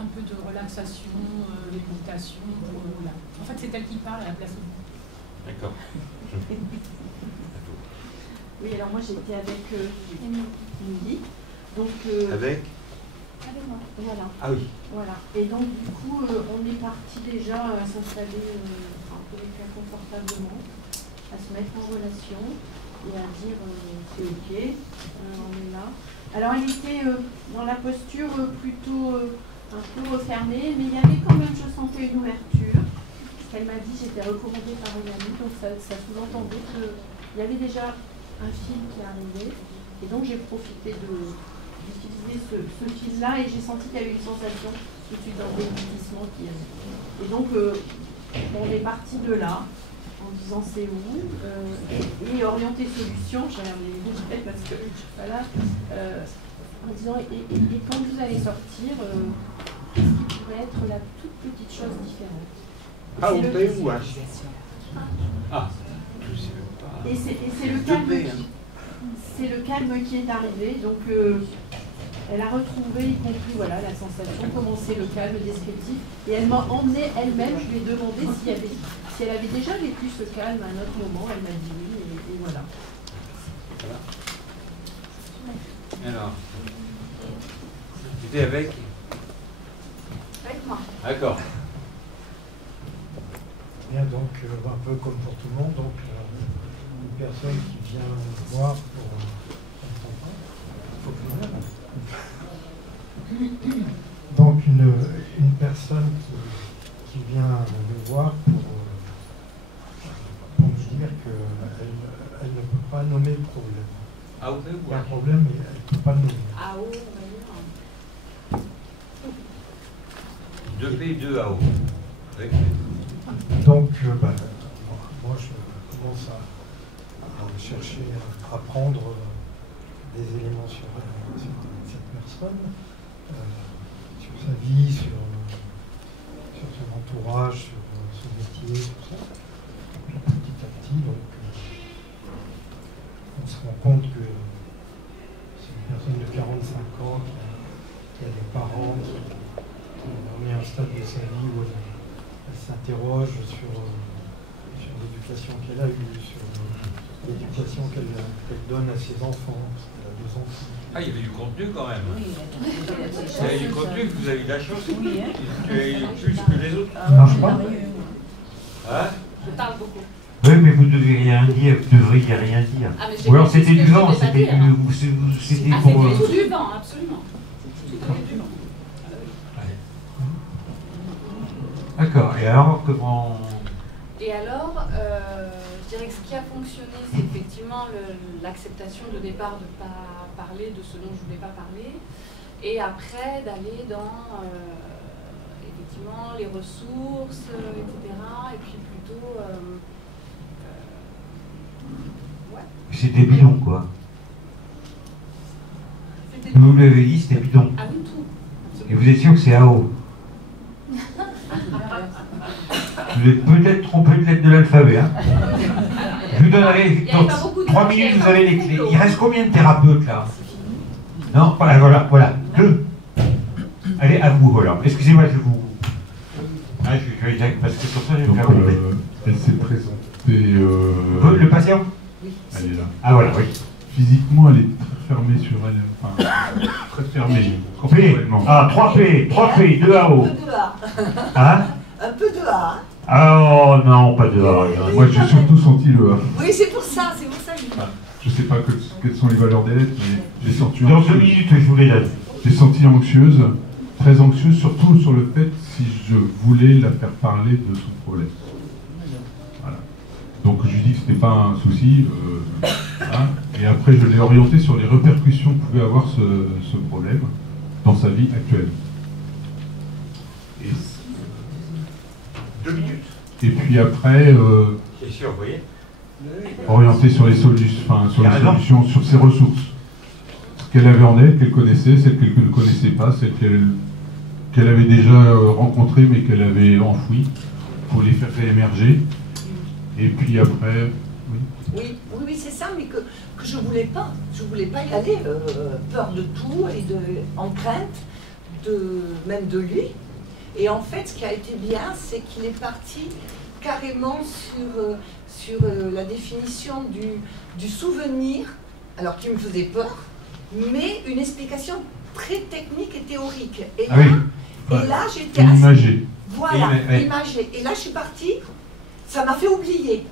un peu de relaxation, de méditation. Voilà. En fait, c'est elle qui parle à la place de moi. D'accord. Oui, alors moi j'étais avec Emily. Donc, avec moi. Voilà. Ah oui. Voilà. Et donc du coup, on est parti déjà à s'installer un peu confortablement, à se mettre en relation et à dire c'est ok, on est là. Alors elle était dans la posture plutôt un peu refermée, mais il y avait quand même, je sentais une ouverture. Ce qu'elle m'a dit, j'étais recommandée par une amie, donc ça sous-entendait qu'il y avait déjà un fil qui arrivait. Et donc j'ai profité d'utiliser ce fil-là et j'ai senti qu'il y avait une sensation tout de suite d'un déglutissement qui est. Et donc on est parti de là en disant c'est où et orienter solution, j'allais dire parce que voilà, en disant et quand vous allez sortir, qu'est-ce qui pourrait être la toute petite chose différente? Ah, on paye ou H? Ah, et c'est le calme. C'est le calme qui est arrivé, donc elle a retrouvé, y compris voilà, la sensation, comment c'est le calme descriptif, et elle m'a emmené elle-même, je lui ai demandé si elle avait déjà vécu ce calme à un autre moment, elle m'a dit oui, et voilà. Alors, tu étais avec? Avec moi. D'accord. Bien, donc un peu comme pour tout le monde, donc une personne qui vient voir pour donc une personne qui vient me voir pour me dire qu'elle ne peut pas nommer le problème. AOP ou il y a un problème, mais elle ne peut pas le nommer. AO, 2P, 2AO. Donc, moi, je commence à chercher à apprendre des éléments sur cette personne, sur sa vie, sur son entourage, sur son métier, tout ça. Puis petit à petit, donc, on se rend compte que c'est une personne de 45 ans qui a des parents qui on est à un stade de sa vie où elle s'interroge sur l'éducation qu'elle a eue, sur l'éducation qu'elle donne à ses enfants, parce qu'elle a 2 enfants. Ah, il y avait du contenu quand même. Oui, il y avait du contenu, vous avez eu de la chance. Oui, hein. Tu as eu plus que les autres. Ça marche pas. Hein? Je parle beaucoup. Oui, mais vous ne devriez rien dire, vous devriez rien dire. Ah, ou alors c'était du vent, c'était pour... C'était tout du vent, absolument. C'était du vent. D'accord, et alors comment... Et alors, je dirais que ce qui a fonctionné, c'est effectivement l'acceptation de départ de ne pas parler de ce dont je ne voulais pas parler, et après d'aller dans effectivement les ressources, etc., et puis plutôt... ouais. C'était bidon, quoi. Vous l'avez dit, c'était bidon. Ah oui, tout. Et vous êtes sûr que c'est AO? Vous êtes peut-être trompé de lettre de l'alphabet. Hein. Je vous donnerai, dans 3 minutes, vous avez les clés. Il reste combien de thérapeutes là? Non, voilà. 2. Allez, à vous, voilà. Excusez-moi, je vous... Ah, je vais dire, parce que sur ça, je vais faire tomber. Elle s'est présentée... Le patient? Elle est là. Ah voilà, oui. Physiquement, elle est très fermée sur elle. Enfin, très fermée. P. Ah, 3P, 2AO. Un peu de A. Hein? Un peu de A. Oh non, pas de A. Moi, j'ai surtout senti le A. Oui, c'est pour ça que Je sais pas quelles sont les valeurs des lettres, mais j'ai senti dans 2 minutes, je vous les donne. J'ai senti anxieuse, très anxieuse, surtout sur le fait si je voulais la faire parler de son problème. Voilà. Donc je lui dis que c'était pas un souci, hein, et après je l'ai orienté sur les répercussions que pouvait avoir ce problème dans sa vie actuelle. Et 2 minutes. Et puis après, C'est sûr, vous voyez. orienté sur les solutions, sur ses ressources. Ce qu'elle avait en elle, qu'elle connaissait, celles qu'elle ne connaissait pas, celles qu'elle avait déjà rencontrées mais qu'elle avait enfouies, pour les faire réémerger. Et puis après, Oui, c'est ça, mais que je voulais pas. Je voulais pas y aller. Peur de tout et en crainte, même de lui. Et en fait, ce qui a été bien, c'est qu'il est parti carrément sur la définition du souvenir, alors qui me faisait peur, mais une explication très technique et théorique. Et là, j'étais imagée. Voilà, imagée. Et là, je suis partie, ça m'a fait oublier.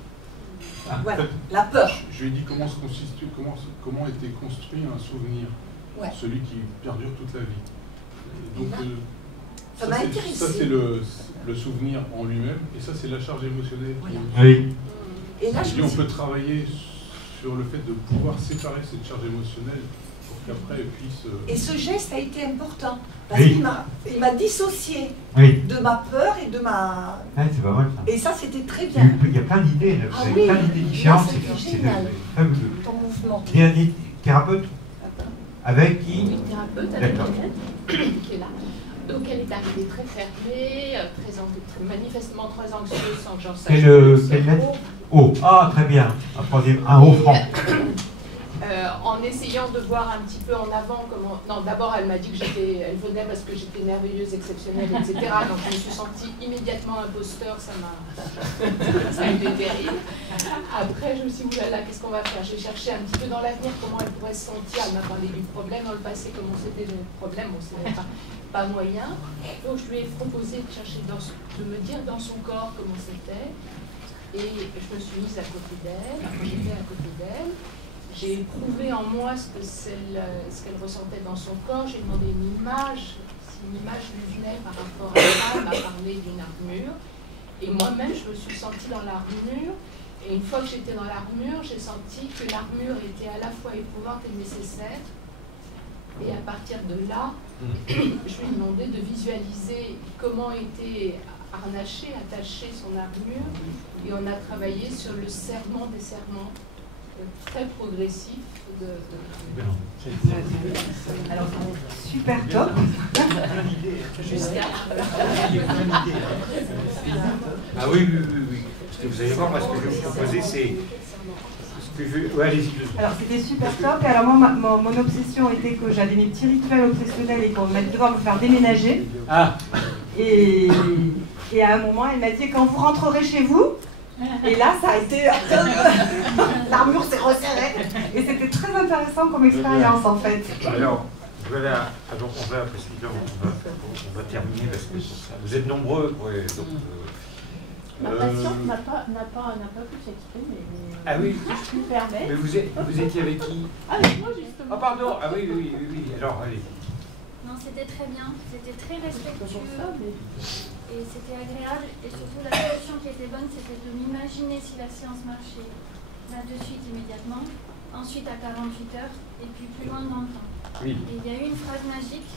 Voilà, la peur. Je lui ai dit comment était construit un souvenir, celui qui perdure toute la vie. Et donc, ça m'a intéressé. Ça, c'est le souvenir en lui-même, et ça, c'est la charge émotionnelle. Voilà. Oui. Et là, on peut travailler sur le fait de pouvoir séparer cette charge émotionnelle pour qu'après elle puisse... Et ce geste a été important, parce qu'il m'a dissocié de ma peur et de ma... c'est pas mal ça. Et ça, c'était très bien. Il y a plein d'idées, là. Vous avez plein d'idées différentes. C'est génial. Fabuleux. Ton mouvement. Il y a des thérapeutes avec qui? Une thérapeute avec Annette, qui est là. Donc elle est arrivée très fermée, manifestement très anxieuse sans que j'en sache. Quelle lettre? O. Ah, très bien. Un haut franc. En essayant de voir un petit peu en avant comment... Non, d'abord elle m'a dit que elle venait parce que j'étais merveilleuse, exceptionnelle, etc. Donc je me suis sentie immédiatement imposteur, ça a été terrible. Après je me suis dit, oulala, qu'est-ce qu'on va faire? J'ai cherché un petit peu dans l'avenir comment elle pourrait se sentir. Elle m'a parlé du problème, dans le passé comment c'était le problème, bon c'était pas moyen. Donc je lui ai proposé de chercher, de me dire dans son corps comment c'était. Et je me suis mise à côté d'elle, j'étais à côté d'elle. J'ai éprouvé en moi ce qu'elle ressentait dans son corps. J'ai demandé une image, si une image visuelle par rapport à ça, elle m'a parlé d'une armure. Et moi-même, je me suis sentie dans l'armure. Et une fois que j'étais dans l'armure, j'ai senti que l'armure était à la fois éprouvante et nécessaire. Et à partir de là, je lui ai demandé de visualiser comment était harnaché, attaché son armure. Et on a travaillé sur le serment des serments, très progressif. Alors, super top. Ah oui, oui, oui, oui. Parce que vous allez voir, moi, ce que je vais vous proposer, c'est... Ouais, allez-y. Alors c'était super top, et alors moi mon obsession était que j'avais mes petits rituels obsessionnels et qu'on allait devoir me faire déménager. Ah. Et à un moment elle m'a dit quand vous rentrerez chez vous, et là ça a été... l'armure s'est resserrée, et c'était très intéressant comme expérience en fait. Alors, voilà, donc on va terminer parce que vous êtes nombreux. Ouais, donc, ma patiente n'a pas pu s'exprimer. Ah oui. Je me permets. Mais vous étiez avec qui? Avec moi justement. Ah pardon. Ah oui, oui, oui, oui. Alors allez. Non, c'était très bien. C'était très respectueux. Et c'était agréable. Et surtout la solution qui était bonne, c'était de m'imaginer si la séance marchait là de suite immédiatement, ensuite à 48 heures, et puis plus loin dans le temps. Oui. Et il y a eu une phrase magique.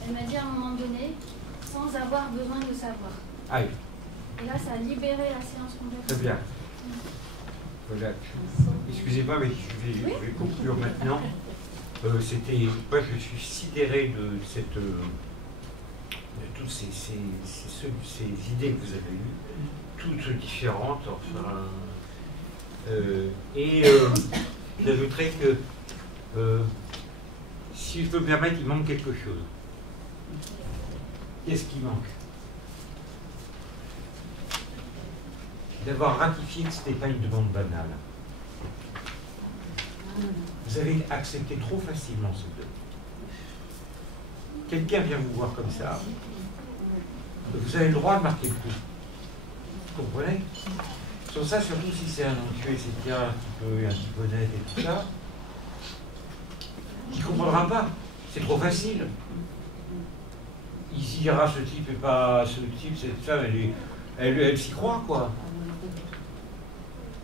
Elle m'a dit à un moment donné, sans avoir besoin de savoir. Ah oui. Et là, ça a libéré la séance complètement. Très bien. Voilà. Excusez-moi, mais je vais conclure maintenant. C'était, moi, je suis sidéré de cette, de toutes ces idées que vous avez eues, toutes différentes. Enfin, j'ajouterais que, si je peux me permettre, il manque quelque chose. Qu'est-ce qui manque? D'avoir ratifié que ce n'était pas une demande banale. Vous avez accepté trop facilement ce demande. Quelqu'un vient vous voir comme ça, vous avez le droit de marquer le coup. Vous comprenez? Sur ça, surtout si c'est un entué, etc., un petit peu net et tout ça, il ne comprendra pas. C'est trop facile. Il se dira ce type et pas ce type, cette femme, elle s'y croit, quoi.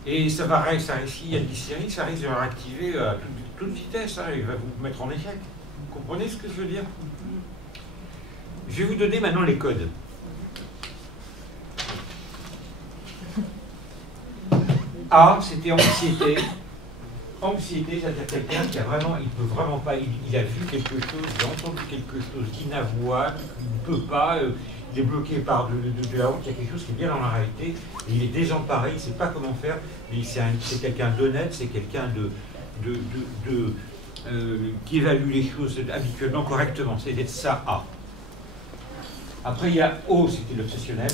Et ça va réussir, il y a de l'hystérie, ça risque de réactiver à toute vitesse, hein, il va vous mettre en échec. Vous comprenez ce que je veux dire? Je vais vous donner maintenant les codes. A, c'était anxiété. Anxiété, c'est-à-dire quelqu'un qui a vraiment, il peut vraiment pas, il a vu quelque chose, il a entendu quelque chose d'inavouable, il ne peut pas, il est bloqué par de la honte, il y a quelque chose qui est bien dans la réalité, et il est désemparé, il ne sait pas comment faire, c'est quelqu'un d'honnête, c'est quelqu'un qui évalue les choses habituellement correctement, c'est d'être ça A. Après il y a O, c'était l'obsessionnel.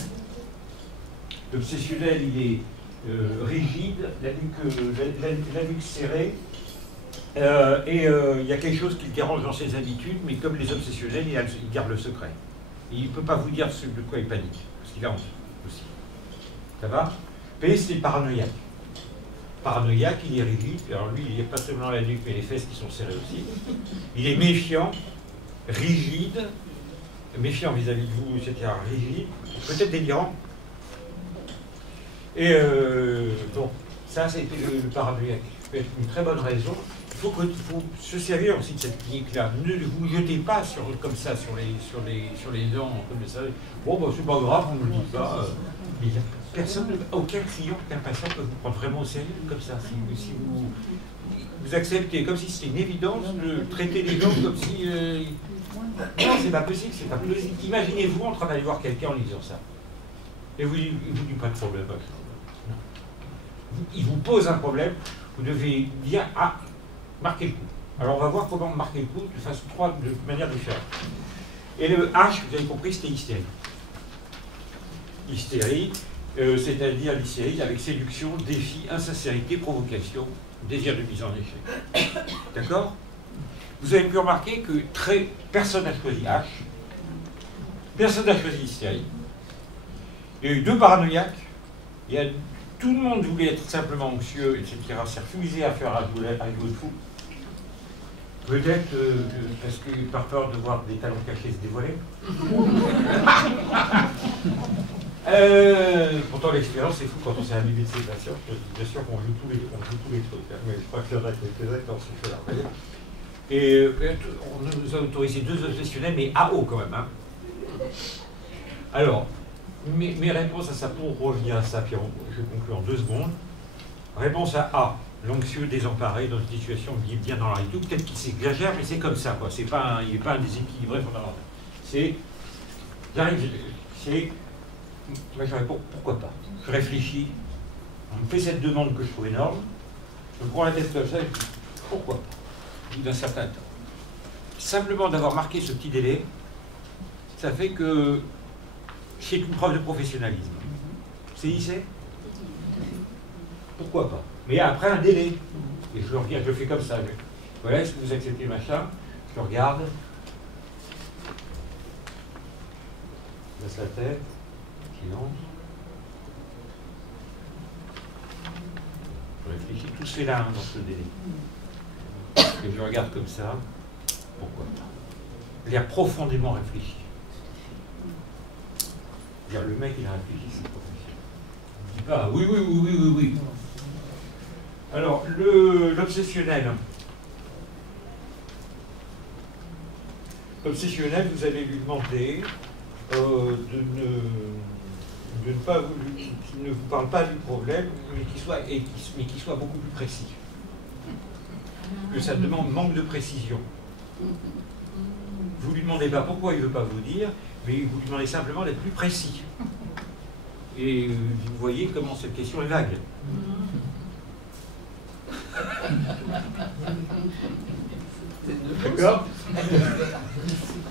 L'obsessionnel, il est rigide, la nuque serrée, et il y a quelque chose qui le dérange dans ses habitudes, mais comme les obsessionnels, il garde le secret. Et il ne peut pas vous dire de quoi il panique, parce qu'il a honte aussi. Ça va? P, c'est le paranoïaque. Paranoïaque, il est rigide, alors lui, il n'est pas seulement la nuque, mais les fesses qui sont serrées aussi. Il est méfiant, rigide, méfiant vis-à-vis de vous, etc., rigide, peut-être délirant. Et bon, ça, c'était le paranoïaque. C'est une très bonne raison. Il faut se servir aussi de cette clinique-là. Ne vous jetez pas comme ça sur les dents, comme ça. Bon, bah, c'est pas grave, on ne le dit pas. Mais personne, aucun client, aucun patient peut vous prendre vraiment au sérieux comme ça. Si vous acceptez, comme si c'était une évidence, de traiter les gens comme si... non, c'est pas possible, c'est pas possible. Imaginez-vous en train d'aller voir quelqu'un en lui disant ça. Et vous dites pas de problème. Il vous pose un problème, vous devez dire « Ah, marquez le coup ». Alors on va voir comment marquer le coup de manière différente. Et le H, vous avez compris, c'était hystérie. Hystérie, c'est-à-dire l'hystérie avec séduction, défi, insincérité, provocation, désir de mise en échec. D'accord? Vous avez pu remarquer que personne n'a choisi H, personne n'a choisi hystérie. Il y a eu deux paranoïaques, tout le monde voulait être simplement anxieux, etc. C'est refusé à faire un duo de fou. Peut-être parce que par peur de voir des talons cachés se dévoiler. Pourtant l'expérience c'est fou quand on s'est imbibé de ses patients. Bien sûr qu'on joue tous les trucs, hein, mais je crois qu'il y en a quelques-uns qui ont fait la reine. Et on nous a autorisé 2 obsessionnels, mais à haut quand même. Hein. Alors, mes réponses à ça, pour revenir à ça, puis je conclue en 2 secondes. Réponse à A. L'anxieux désemparé dans une situation bien dans la réalité. Peut-être qu'il s'exagère, mais c'est comme ça, quoi. Il n'est pas un déséquilibré fondamental. Moi, je réponds, pourquoi pas. Je réfléchis, on me fait cette demande que je trouve énorme, je prends la tête comme ça et je dis, pourquoi pas, au bout d'un certain temps. Simplement d'avoir marqué ce petit délai, ça fait que c'est une preuve de professionnalisme. CIC? Pourquoi pas? Mais après un délai. Et je le regarde, je le fais comme ça. Voilà, est-ce que vous acceptez machin? Je le regarde. Je laisse la tête. Silence. Je réfléchis. Tout se fait là, hein, dans ce délai. Et je regarde comme ça. Pourquoi pas? Il a profondément réfléchi. Le mec, il a réfléchi, c'est professionnel. Il dit pas oui. Alors, l'obsessionnel. L'obsessionnel, vous allez lui demander qu'il ne vous parle pas du problème, mais qu'il soit beaucoup plus précis. Que ça demande manque de précision. Vous ne lui demandez pas pourquoi il ne veut pas vous dire, mais vous lui demandez simplement d'être plus précis. Et vous voyez comment cette question est vague. D'accord?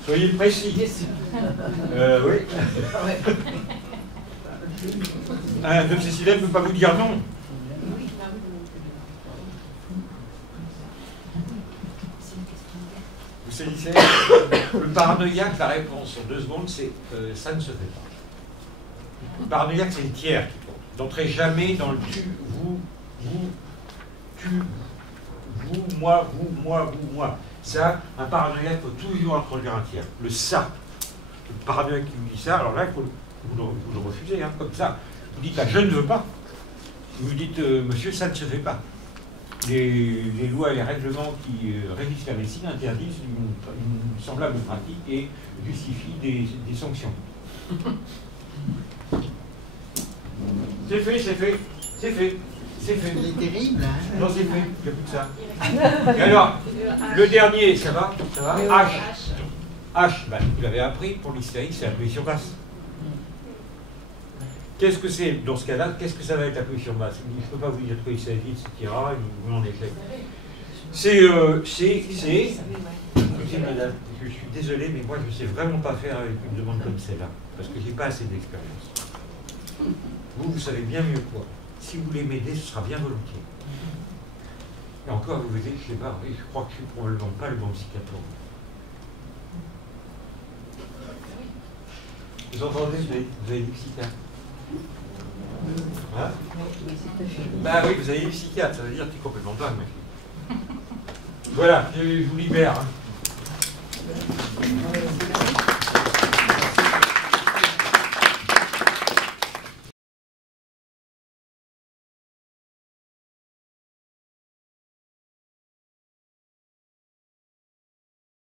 Soyez précis. Oui. Un obsessionnel ne peut pas vous dire non. Vous saisissez? Le paranoïaque, la réponse en 2 secondes, c'est ça ne se fait pas. Le paranoïaque, c'est le tiers qui compte. N'entrez jamais dans le tu, vous, tu, vous, moi, Ça, un paranoïaque, il faut toujours introduire un tiers. Le ça. Le paranoïaque qui vous dit ça, alors là, il faut vous le refusez, hein, comme ça. Vous dites, je ne veux pas. Vous dites, monsieur, ça ne se fait pas. Les lois et les règlements qui régissent la médecine interdisent une semblable pratique et justifient des sanctions. C'est fait. C'est terrible, hein? Non, c'est fait, il n'y a plus que ça. Et alors, le dernier, ça va? H, vous l'avez appris, pour l'hystérie, c'est la position basse. Qu'est-ce que c'est, dans ce cas-là, qu'est-ce que ça va être la position basse? Je ne peux pas vous dire de quoi il s'agit, etc. Il vous met en échec. Écoutez, madame, je suis désolé, mais moi, je ne sais vraiment pas faire avec une demande comme celle-là, parce que je n'ai pas assez d'expérience. Vous savez bien mieux que moi. Si vous voulez m'aider, ce sera bien volontiers. Et encore, vous verrez, je sais pas, je crois que je suis probablement pas le bon psychiatre. Vous entendez, vous avez dit psychiatre. Hein? Bah oui, vous avez dit psychiatre, ça veut dire que tu es complètement dingue, mec. Voilà, je vous libère. Hein.